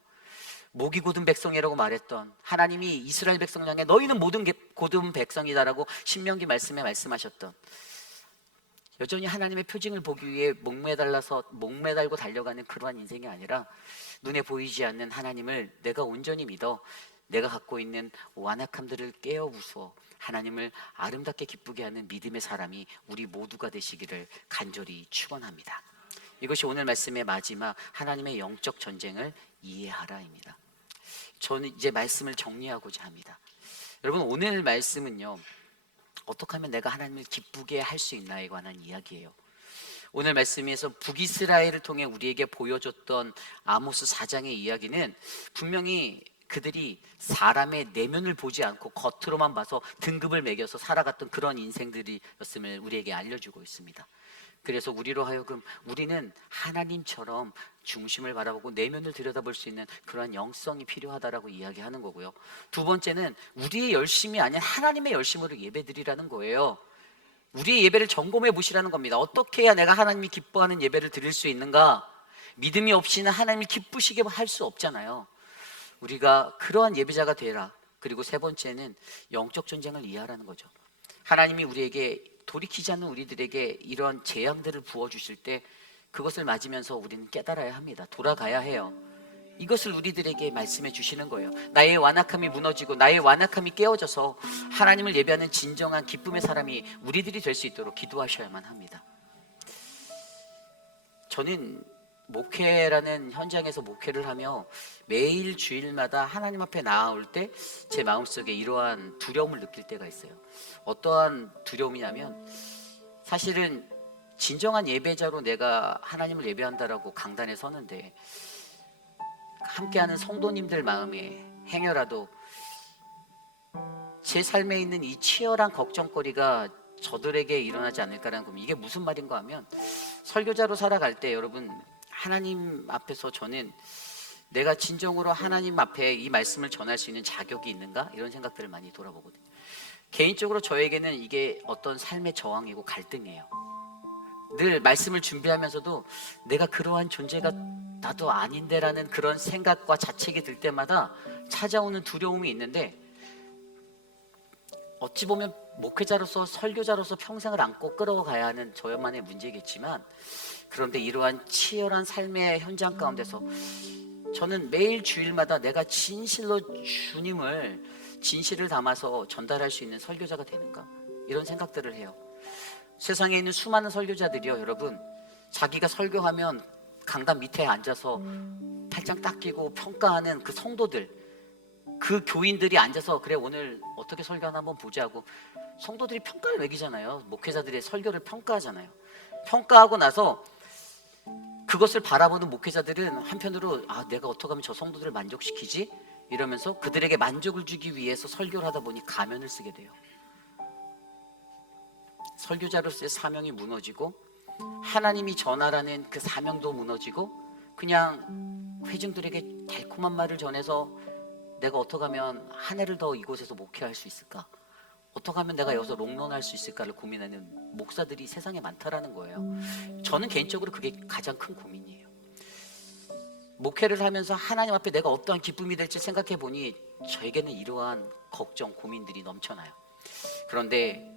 목이 곧은 백성이라고 말했던 하나님이 이스라엘 백성을 향해 너희는 모든 곧은 백성이다라고 신명기 말씀에 말씀하셨던, 여전히 하나님의 표징을 보기 위해 목매달고 달려가는 그러한 인생이 아니라 눈에 보이지 않는 하나님을 내가 온전히 믿어 내가 갖고 있는 완악함들을 깨어 부수어 하나님을 아름답게 기쁘게 하는 믿음의 사람이 우리 모두가 되시기를 간절히 축원합니다. 이것이 오늘 말씀의 마지막 하나님의 영적 전쟁을 이해하라입니다. 저는 이제 말씀을 정리하고자 합니다. 여러분, 오늘 말씀은요, 어떻게 하면 내가 하나님을 기쁘게 할 수 있나에 관한 이야기예요. 오늘 말씀에서 북이스라엘을 통해 우리에게 보여줬던 아모스 4장의 이야기는 분명히 그들이 사람의 내면을 보지 않고 겉으로만 봐서 등급을 매겨서 살아갔던 그런 인생들이었음을 우리에게 알려주고 있습니다. 그래서 우리로 하여금 우리는 하나님처럼 중심을 바라보고 내면을 들여다볼 수 있는 그러한 영성이 필요하다라고 이야기하는 거고요. 두 번째는 우리의 열심이 아닌 하나님의 열심으로 예배드리라는 거예요. 우리의 예배를 점검해 보시라는 겁니다. 어떻게 해야 내가 하나님이 기뻐하는 예배를 드릴 수 있는가? 믿음이 없이는 하나님을 기쁘시게 할 수 없잖아요. 우리가 그러한 예배자가 되라. 그리고 세 번째는 영적 전쟁을 이해하라는 거죠. 하나님이 우리에게, 돌이키지 않는 우리들에게 이런 재앙들을 부어주실 때 그것을 맞으면서 우리는 깨달아야 합니다. 돌아가야 해요. 이것을 우리들에게 말씀해 주시는 거예요. 나의 완악함이 무너지고 나의 완악함이 깨어져서 하나님을 예배하는 진정한 기쁨의 사람이 우리들이 될 수 있도록 기도하셔야만 합니다. 저는 목회라는 현장에서 목회를 하며 매일 주일마다 하나님 앞에 나아올 때 제 마음속에 이러한 두려움을 느낄 때가 있어요. 어떠한 두려움이냐면, 사실은 진정한 예배자로 내가 하나님을 예배한다라고 강단에 서는데 함께하는 성도님들 마음에 행여라도 제 삶에 있는 이 치열한 걱정거리가 저들에게 일어나지 않을까라는 고민. 이게 무슨 말인가 하면, 설교자로 살아갈 때 여러분, 하나님 앞에서 저는 내가 진정으로 하나님 앞에 이 말씀을 전할 수 있는 자격이 있는가? 이런 생각들을 많이 돌아보거든요. 개인적으로 저에게는 이게 어떤 삶의 저항이고 갈등이에요. 늘 말씀을 준비하면서도 내가 그러한 존재가 나도 아닌데라는 그런 생각과 자책이 들 때마다 찾아오는 두려움이 있는데, 어찌 보면 목회자로서 설교자로서 평생을 안고 끌어가야 하는 저만의 문제겠지만, 그런데 이러한 치열한 삶의 현장 가운데서 저는 매일 주일마다 내가 진실로 주님을 진실을 담아서 전달할 수 있는 설교자가 되는가, 이런 생각들을 해요. 세상에 있는 수많은 설교자들이요, 여러분, 자기가 설교하면 강단 밑에 앉아서 팔짱 딱 끼고 평가하는 그 성도들, 그 교인들이 앉아서 그래 오늘 어떻게 설교하나 한번 보자고 성도들이 평가를 매기잖아요. 목회자들의 설교를 평가하잖아요. 평가하고 나서 그것을 바라보는 목회자들은 한편으로 내가 어떻게 하면 저 성도들을 만족시키지? 이러면서 그들에게 만족을 주기 위해서 설교를 하다 보니 가면을 쓰게 돼요. 설교자로서의 사명이 무너지고 하나님이 전하라는 그 사명도 무너지고, 그냥 회중들에게 달콤한 말을 전해서 내가 어떻게 하면 한 해를 더 이곳에서 목회할 수 있을까? 어떻게 하면 내가 여기서 롱런할 수 있을까를 고민하는 목사들이 세상에 많다라는 거예요. 저는 개인적으로 그게 가장 큰 고민이에요. 목회를 하면서 하나님 앞에 내가 어떠한 기쁨이 될지 생각해 보니 저에게는 이러한 걱정, 고민들이 넘쳐나요. 그런데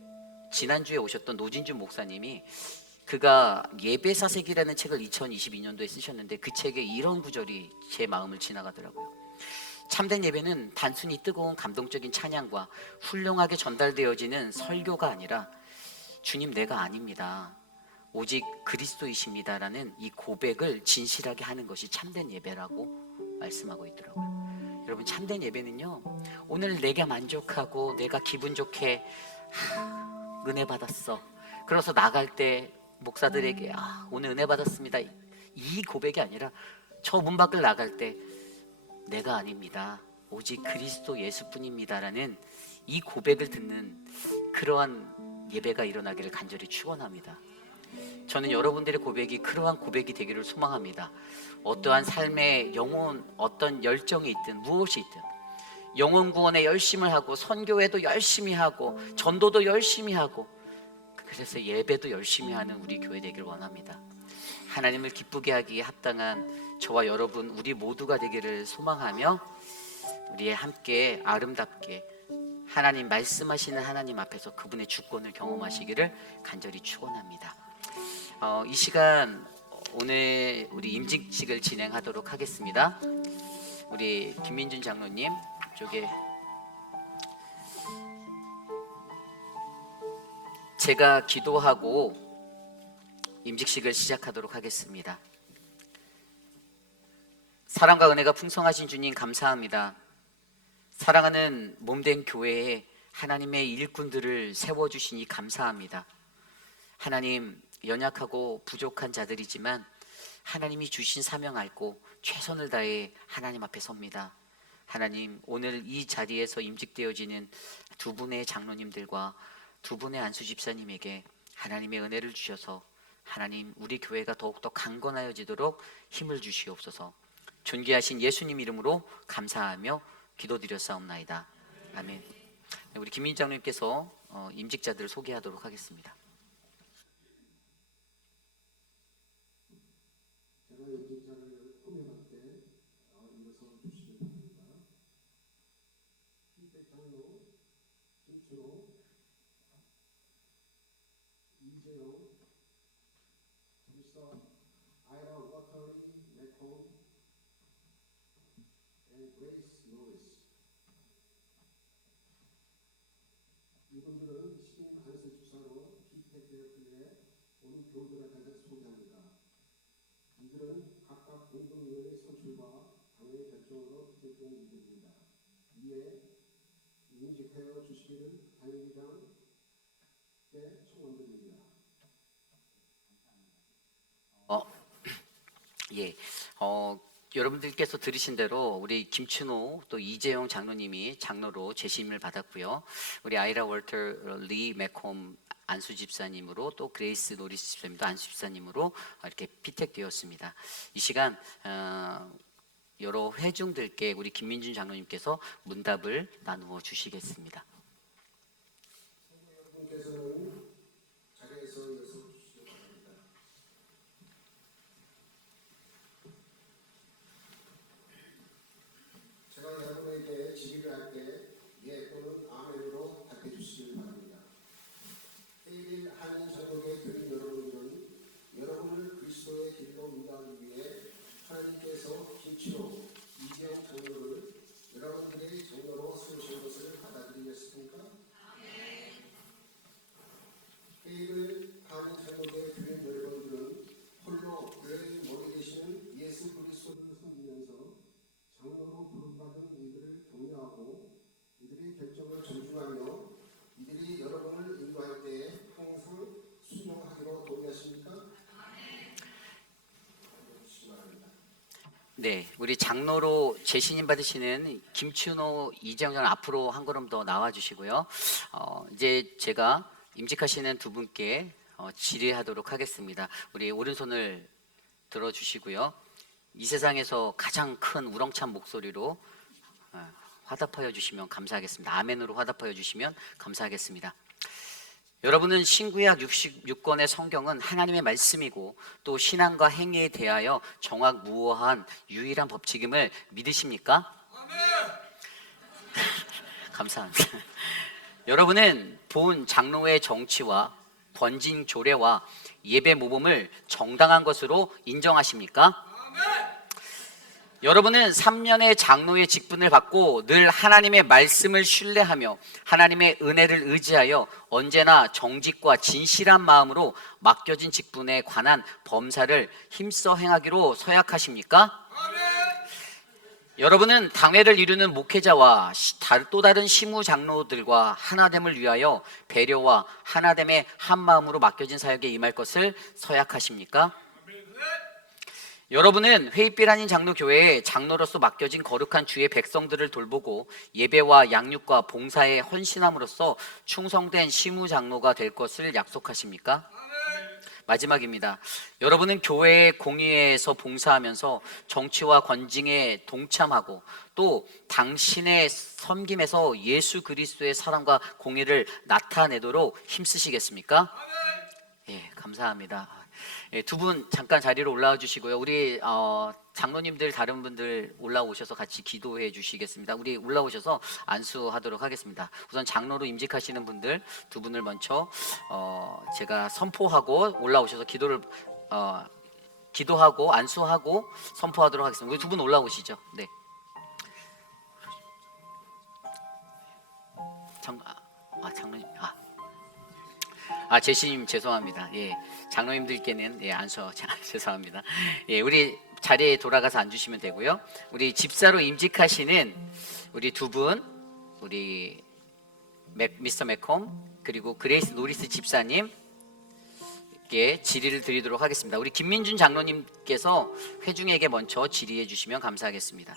지난주에 오셨던 노진준 목사님이, 그가 예배사색이라는 책을 2022년도에 쓰셨는데 그 책에 이런 구절이 제 마음을 지나가더라고요. 참된 예배는 단순히 뜨거운 감동적인 찬양과 훌륭하게 전달되어지는 설교가 아니라 주님 내가 아닙니다, 오직 그리스도이십니다라는 이 고백을 진실하게 하는 것이 참된 예배라고 말씀하고 있더라고요. 여러분, 참된 예배는요, 오늘 내가 만족하고 내가 기분 좋게 은혜 받았어, 그래서 나갈 때 목사들에게 오늘 은혜 받았습니다, 이 고백이 아니라 저 문 밖을 나갈 때 내가 아닙니다, 오직 그리스도 예수뿐입니다라는 이 고백을 듣는 그러한 예배가 일어나기를 간절히 축원합니다. 저는 여러분들의 고백이 그러한 고백이 되기를 소망합니다. 어떠한 삶의 영혼, 어떤 열정이 있든 무엇이 있든 영혼 구원에 열심을 하고 선교회도 열심히 하고 전도도 열심히 하고 그래서 예배도 열심히 하는 우리 교회 되길 원합니다. 하나님을 기쁘게 하기에 합당한 저와 여러분 우리 모두가 되기를 소망하며 우리 함께 아름답게 하나님 말씀하시는 하나님 앞에서 그분의 주권을 경험하시기를 간절히 축원합니다. 이 시간 오늘 우리 임직식을 진행하도록 하겠습니다. 우리 김민준 장로님 쪽에 제가 기도하고 임직식을 시작하도록 하겠습니다. 사랑과 은혜가 풍성하신 주님 감사합니다. 사랑하는 몸된 교회에 하나님의 일꾼들을 세워주시니 감사합니다. 하나님, 연약하고 부족한 자들이지만 하나님이 주신 사명 알고 최선을 다해 하나님 앞에 섭니다. 하나님, 오늘 이 자리에서 임직되어지는 두 분의 장로님들과 두 분의 안수 집사님에게 하나님의 은혜를 주셔서 하나님 우리 교회가 더욱더 강건하여지도록 힘을 주시옵소서. 존귀하신 예수님 이름으로 감사하며 기도드렸사옵나이다. 아멘. 우리 김민 장로님께서 임직자들을 소개하도록 하겠습니다. 제가 임직자를 꾸며갈 때 일어서 주시기 바랍니다. 김태 장로, 김춘호, 이재용, 미스터 아이라 워터리 맥콘, 그레이스 노리스. 이분들은 신임 안수 집사로 기택되었기에 오늘 교우들 앞에서 소개합니다. 이들은 각각 공동위원회 선출과 당의 결정으로 기택된 이들입니다. 이에 임직하여 주시기를 당회의장 때 청원드립니다. 예, 여러분들께서 들으신 대로 우리 김춘호 또 이재용 장로님이 장로로 재심을 받았고요. 우리 아이라 월터 리 맥홈 안수 집사님으로 또 그레이스 노리스 집사님도 안수 집사님으로 이렇게 피택되었습니다. 이 시간 여러 회중들께 우리 김민준 장로님께서 문답을 나누어 주시겠습니다. 여러분께서는 자리에서 일어서 주시기 바랍니다. 제가 여러분에게 질의를 할 때 예 또는 아멘으로 답해 주시기 바랍니다. 해일 한인 전국의 교인 여러분들은 여러분을 그리스도의 길로 인도하기 위해 하나님께서 김치로 이재용 장로를 여러분들의 장로로 세우신 것을 받아들이겠습니까? 해일 한인 전국의 교인 여러분들은 홀로 교회의 머리 되시는 예수 그리스도를 섬기면서 장로로 부름받은 이들을 격려하고 이들의 결정을 존중하며 이들이 여러분을 인도할 때에 항상 순종하기로 동의하십니까? 네, 우리 장로로 재신임 받으시는 김춘호 이재용 장로 앞으로 한 걸음 더 나와 주시고요. 이제 제가 임직하시는 두 분께 질의하도록 하겠습니다. 우리 오른손을 들어 주시고요. 이 세상에서 가장 큰 우렁찬 목소리로 화답하여 주시면 감사하겠습니다. 아멘으로 화답하여 주시면 감사하겠습니다. 여러분은 신구약 66권의 성경은 하나님의 말씀이고 또 신앙과 행위에 대하여 정확무오한 유일한 법칙임을 믿으십니까? 감사합니다. 여러분은 본 장로의 정치와 번진 조례와 예배 모범을 정당한 것으로 인정하십니까? 여러분은 3년의 장로의 직분을 받고 늘 하나님의 말씀을 신뢰하며 하나님의 은혜를 의지하여 언제나 정직과 진실한 마음으로 맡겨진 직분에 관한 범사를 힘써 행하기로 서약하십니까? 여러분은 당회를 이루는 목회자와 또 다른 시무 장로들과 하나됨을 위하여 배려와 하나됨의 한 마음으로 맡겨진 사역에 임할 것을 서약하십니까? 여러분은 회의빛 아닌 장로교회에 장로로서 맡겨진 거룩한 주의 백성들을 돌보고 예배와 양육과 봉사에 헌신함으로써 충성된 시무장로가 될 것을 약속하십니까? 마지막입니다. 여러분은 교회 공의회에서 봉사하면서 정치와 권징에 동참하고 또 당신의 섬김에서 예수 그리스도의 사랑과 공의를 나타내도록 힘쓰시겠습니까? 예, 감사합니다. 예, 두 분 잠깐 자리로 올라와 주시고요. 우리 장로님들 다른 분들 올라오셔서 같이 기도해 주시겠습니다. 우리 올라오셔서 안수하도록 하겠습니다. 우선 장로로 임직하시는 분들 두 분을 먼저 제가 선포하고 올라오셔서 기도하고 안수하고 선포하도록 하겠습니다. 우리 두 분 올라오시죠. 네. 장로님. 제시님 죄송합니다. 예, 장로님들께는 안수 죄송합니다. 예, 우리 자리에 돌아가서 앉으시면 되고요. 우리 집사로 임직하시는 우리 두 분, 우리 미스터 맥콤 그리고 그레이스 노리스 집사님께 질의를 드리도록 하겠습니다. 우리 김민준 장로님께서 회중에게 먼저 질의해 주시면 감사하겠습니다.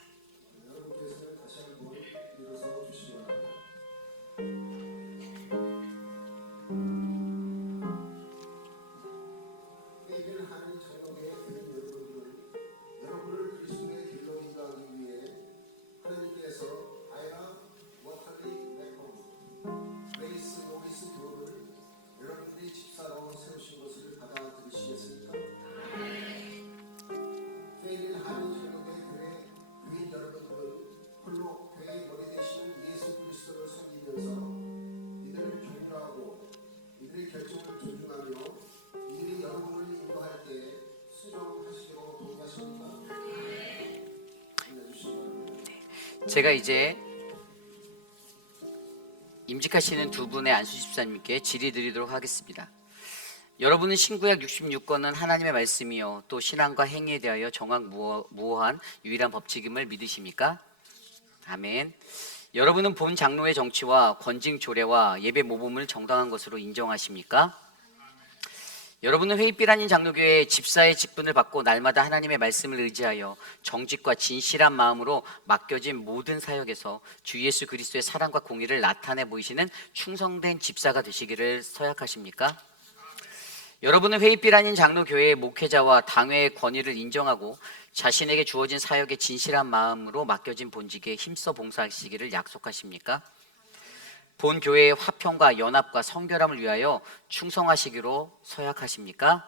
제가 이제 임직하시는 두 분의 안수 집사님께 질의 드리도록 하겠습니다. 여러분은 신구약 66권은 하나님의 말씀이요 또 신앙과 행위에 대하여 정확무오한 유일한 법칙임을 믿으십니까? 아멘. 여러분은 본 장로의 정치와 권징 조례와 예배 모범을 정당한 것으로 인정하십니까? 여러분은 회의빛 아닌 장로교회 집사의 직분을 받고 날마다 하나님의 말씀을 의지하여 정직과 진실한 마음으로 맡겨진 모든 사역에서 주 예수 그리스도의 사랑과 공의를 나타내 보이시는 충성된 집사가 되시기를 서약하십니까? 여러분은 회의빛 아닌 장로교회의 목회자와 당회의 권위를 인정하고 자신에게 주어진 사역에 진실한 마음으로 맡겨진 본직에 힘써 봉사하시기를 약속하십니까? 본 교회의 화평과 연합과 성결함을 위하여 충성하시기로 서약하십니까?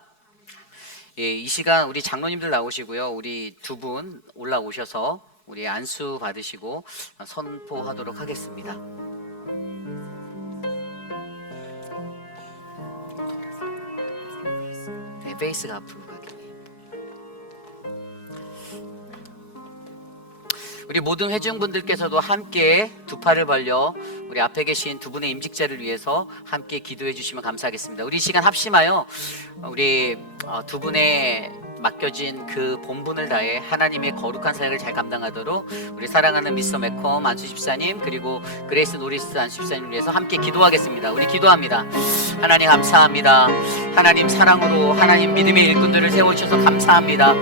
예, 이 시간 우리 장로님들 나오시고요. 우리 두 분 올라오셔서 우리 안수 받으시고 선포하도록 하겠습니다. 네, 페이스가 앞으로 가게. 우리 모든 회중분들께서도 함께 두 팔을 벌려 우리 앞에 계신 두 분의 임직자를 위해서 함께 기도해 주시면 감사하겠습니다. 우리 시간 합심하여 우리 두 분의 맡겨진 그 본분을 다해 하나님의 거룩한 사역을 잘 감당하도록 우리 사랑하는 미스터 맥컴 안수 집사님 그리고 그레이스 노리스 안수 집사님을 위해서 함께 기도하겠습니다. 우리 기도합니다. 하나님 감사합니다. 하나님 사랑으로 하나님 믿음의 일꾼들을 세워주셔서 감사합니다.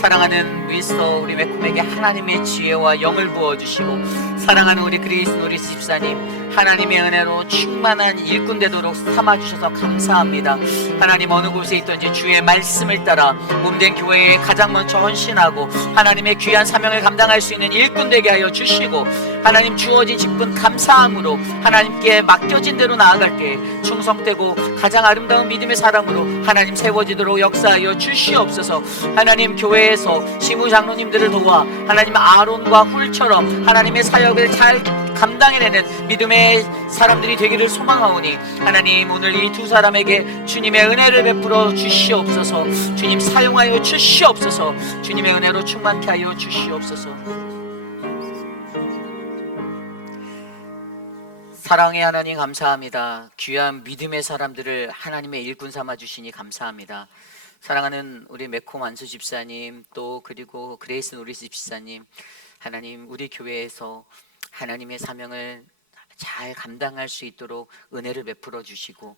사랑하는 미스터 우리 맥컴에게 하나님의 지혜와 영을 부어주시고 사랑하는 우리 그레이스 노리스 집사님 하나님의 은혜로 충만한 일꾼 되도록 삼아주셔서 감사합니다. 하나님 어느 곳에 있든지 주의 말씀을 따라 몸된 교회에 가장 먼저 헌신하고 하나님의 귀한 사명을 감당할 수 있는 일꾼 되게 하여 주시고 하나님 주어진 직분 감사함으로 하나님께 맡겨진 대로 나아갈 때 충성되고 가장 아름다운 믿음의 사람으로 하나님 세워지도록 역사하여 주시옵소서. 하나님 교회에서 시무 장로님들을 도와 하나님 아론과 훌처럼 하나님의 사역을 잘 감당해내는 믿음의 사람들이 되기를 소망하오니 하나님 오늘 이 두 사람에게 주님의 은혜를 베풀어 주시옵소서. 주님 사용하여 주시옵소서. 주님의 은혜로 충만케 하여 주시옵소서. 사랑의 하나님 감사합니다. 귀한 믿음의 사람들을 하나님의 일꾼 삼아 주시니 감사합니다. 사랑하는 우리 맥콤 안수 집사님 또 그리고 그레이스 노리스 집사님 하나님 우리 교회에서 하나님의 사명을 잘 감당할 수 있도록 은혜를 베풀어 주시고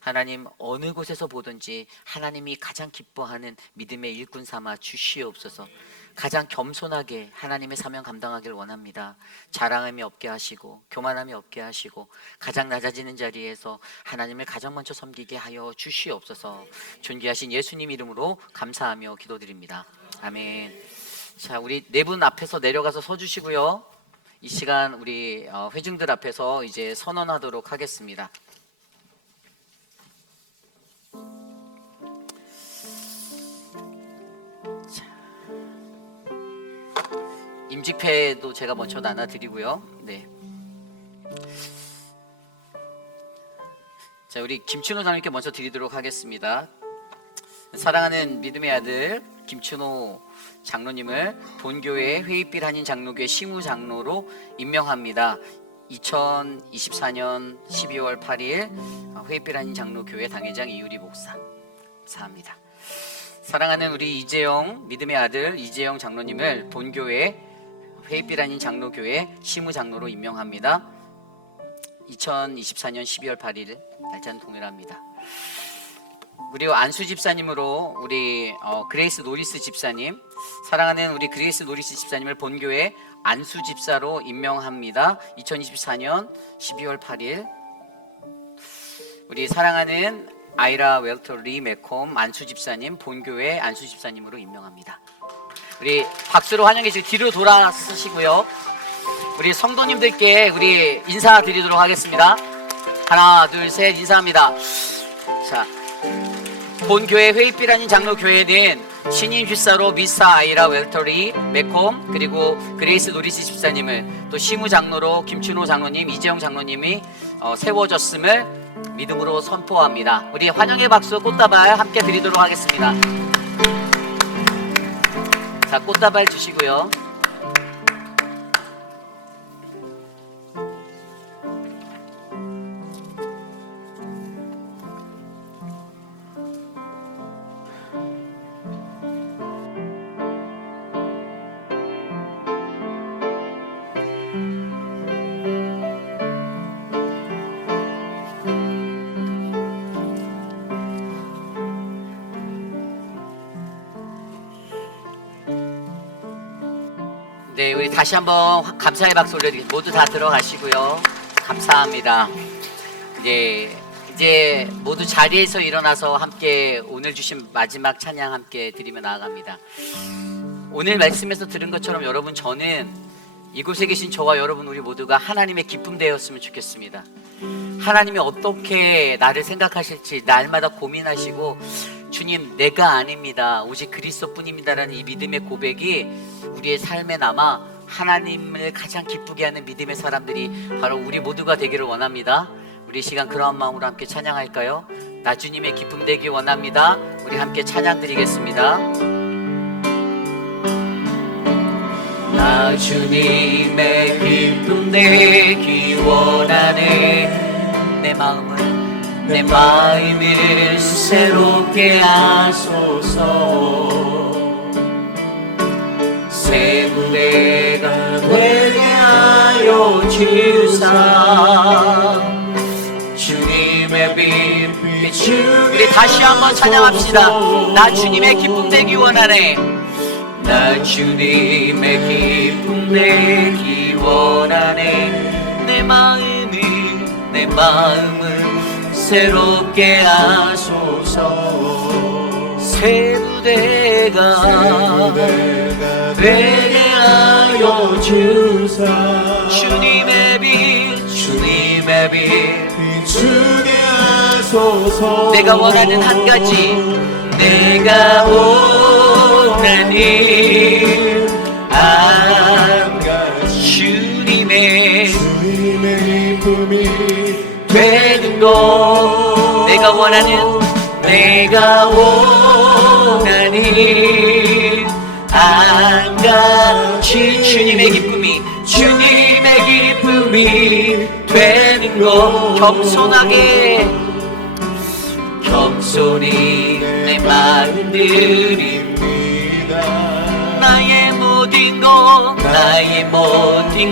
하나님 어느 곳에서 보든지 하나님이 가장 기뻐하는 믿음의 일꾼 삼아 주시옵소서. 가장 겸손하게 하나님의 사명 감당하기를 원합니다. 자랑함이 없게 하시고 교만함이 없게 하시고 가장 낮아지는 자리에서 하나님을 가장 먼저 섬기게 하여 주시옵소서. 존귀하신 예수님 이름으로 감사하며 기도드립니다. 아멘. 자, 우리 네 분 앞에서 내려가서 서주시고요. 이 시간 우리 회중들 앞에서 이제 선언하도록 하겠습니다. 임직패도 제가 먼저 나눠드리고요. 네. 자, 우리 김춘호 장로님께 먼저 드리도록 하겠습니다. 사랑하는 믿음의 아들 김춘호 장로님을 본교회 회의필 한인 장로교회 심우 장로로 임명합니다. 2024년 12월 8일 회의필 한인 장로교회 당회장 이유리 목사. 감사합니다. 사랑하는 우리 이재영 믿음의 아들 이재영 장로님을 본교회 회의필 한인 장로교회 심우 장로로 임명합니다. 2024년 12월 8일 날짜는 동일합니다. 그리고 안수 집사님으로 우리 그레이스 노리스 집사님, 사랑하는 우리 그레이스 노리스 집사님을 본교회 안수 집사로 임명합니다. 2024년 12월 8일. 우리 사랑하는 아이라 웰터 리 맥콤 안수 집사님 본교회 안수 집사님으로 임명합니다. 우리 박수로 환영해 주시고 뒤로 돌아서시고요. 우리 성도님들께 우리 인사드리도록 하겠습니다. 하나, 둘, 셋 인사합니다. 자, 본교회 회의필 한인 장로교회는 신임 집사로 미스터 아이라 웰터리 맥콤 그리고 그레이스 노리스 집사님을 또 심우 장로로 김춘호 장로님, 이재영 장로님이 세워졌음을 믿음으로 선포합니다. 우리 환영의 박수 꽃다발 함께 드리도록 하겠습니다. 자, 꽃다발 주시고요. 네, 우리 다시 한번 감사의 박수 올려드리겠습니다. 모두 다 들어가시고요. 감사합니다. 이제 모두 자리에서 일어나서 함께 오늘 주신 마지막 찬양 함께 드리며 나아갑니다. 오늘 말씀에서 들은 것처럼 여러분, 저는 이곳에 계신 저와 여러분 우리 모두가 하나님의 기쁨 되었으면 좋겠습니다. 하나님이 어떻게 나를 생각하실지 날마다 고민하시고, 주님 내가 아닙니다, 오직 그리스도뿐입니다라는 이 믿음의 고백이 우리의 삶에 남아 하나님을 가장 기쁘게 하는 믿음의 사람들이 바로 우리 모두가 되기를 원합니다. 우리 시간 그러한 마음으로 함께 찬양할까요? 나 주님의 기쁨 되기 원합니다. 우리 함께 찬양 드리겠습니다. 나 주님의 기쁨 되기 원하네. 내 마음을 새롭게 하소서. 새 무대가 되게 하여 주사. 주님의 빛 비추게. 우리 다시 한번 찬양합시다. 나 주님의 기쁨 되기 원하네. 나 주님의 기쁨 되기 원하네. 내 마음을 새롭게 하소서. 새 무대가 되게 하여 주사. 주님의 빛 비추게 하소서. 내가 원하는 한 가지, 내가 원하는 한 가지, 주님의 기쁨이 되는 것. 내가 원하는 한 가지, 주님의 기쁨이 되는 것. 겸손히 내 마음 드립니다. 나의 모든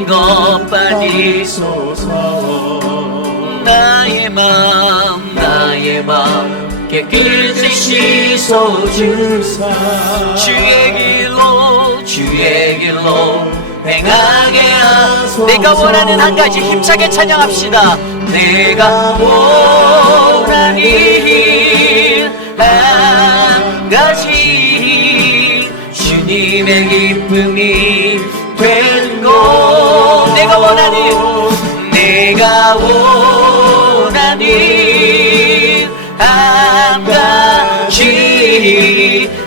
것 받으소서. 나의 마음 깨끗이 씻어주사 주의 길로 행하게 하소서. 내가 원하는 한 가지 힘차게 찬양합시다. 내가 원하는 한 가지 주님의 기쁨이 되는 것. 내가 원하는 한 가지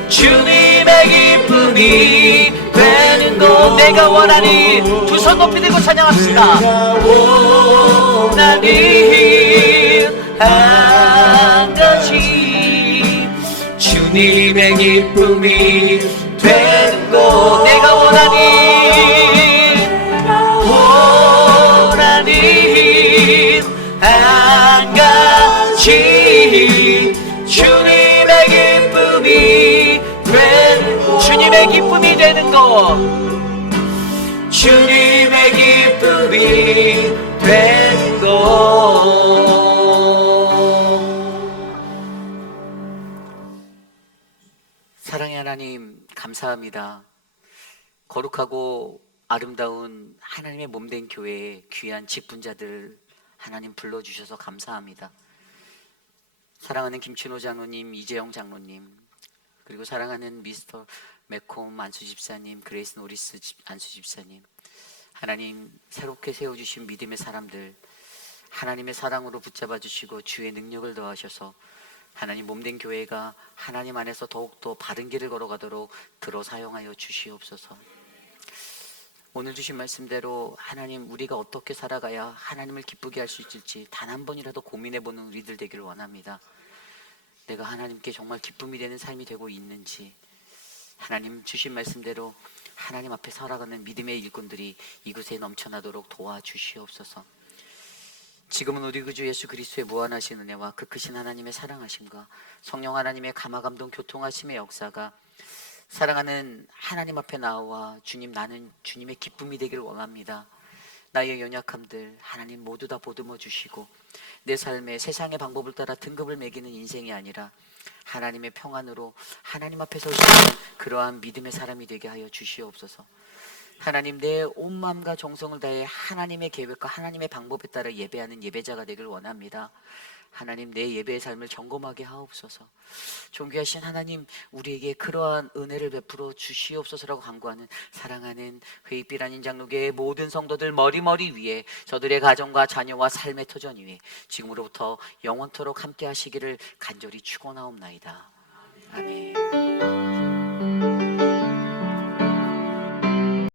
주님의 기쁨이 되는 것. 내가 원하는 두 손 높이 들고 찬양합시다. 원하는 한 가지 주님의 기쁨이 되는 것. 내가 원하는 한 가지 주님의 기쁨이 되는 것. 주님의 기쁨이 되는 것. 주님의 기쁨이 되는 것. 사랑의 하나님, 감사합니다. 거룩하고 아름다운 하나님의 몸된 교회에 귀한 직분자들 하나님 불러주셔서 감사합니다. 사랑하는 김춘호 장로님, 이재영 장로님, 그리고 사랑하는 미스터 매콤 안수 집사님, 그레이스 노리스 안수 집사님, 하나님 새롭게 세워주신 믿음의 사람들 하나님의 사랑으로 붙잡아 주시고 주의 능력을 더하셔서 하나님 몸된 교회가 하나님 안에서 더욱더 바른 길을 걸어가도록 들어 사용하여 주시옵소서. 오늘 주신 말씀대로 하나님 우리가 어떻게 살아가야 하나님을 기쁘게 할 수 있을지 단 한 번이라도 고민해보는 우리들 되기를 원합니다. 내가 하나님께 정말 기쁨이 되는 삶이 되고 있는지, 하나님 주신 말씀대로 하나님 앞에 살아가는 믿음의 일꾼들이 이곳에 넘쳐나도록 도와주시옵소서. 지금은 우리 구주 예수 그리스도의 무한하신 은혜와 그 크신 하나님의 사랑하심과 성령 하나님의 감화감동 교통하심의 역사가 사랑하는 하나님 앞에 나와 주님, 나는 주님의 기쁨이 되기를 원합니다. 나의 연약함들 하나님 모두 다 보듬어 주시고 내 삶에 세상의 방법을 따라 등급을 매기는 인생이 아니라 하나님의 평안으로 하나님 앞에 설 수 있는 그러한 믿음의 사람이 되게 하여 주시옵소서. 하나님, 내 온 마음과 정성을 다해 하나님의 계획과 하나님의 방법에 따라 예배하는 예배자가 되길 원합니다. 하나님, 내 예배의 삶을 점검하게 하옵소서. 존귀하신 하나님, 우리에게 그러한 은혜를 베풀어 주시옵소서라고 간구하는 사랑하는 회익빛 안인 장로교의 모든 성도들 머리머리 위에 저들의 가정과 자녀와 삶의 터전 위에 지금으로부터 영원토록 함께 하시기를 간절히 축원하옵나이다. 아멘.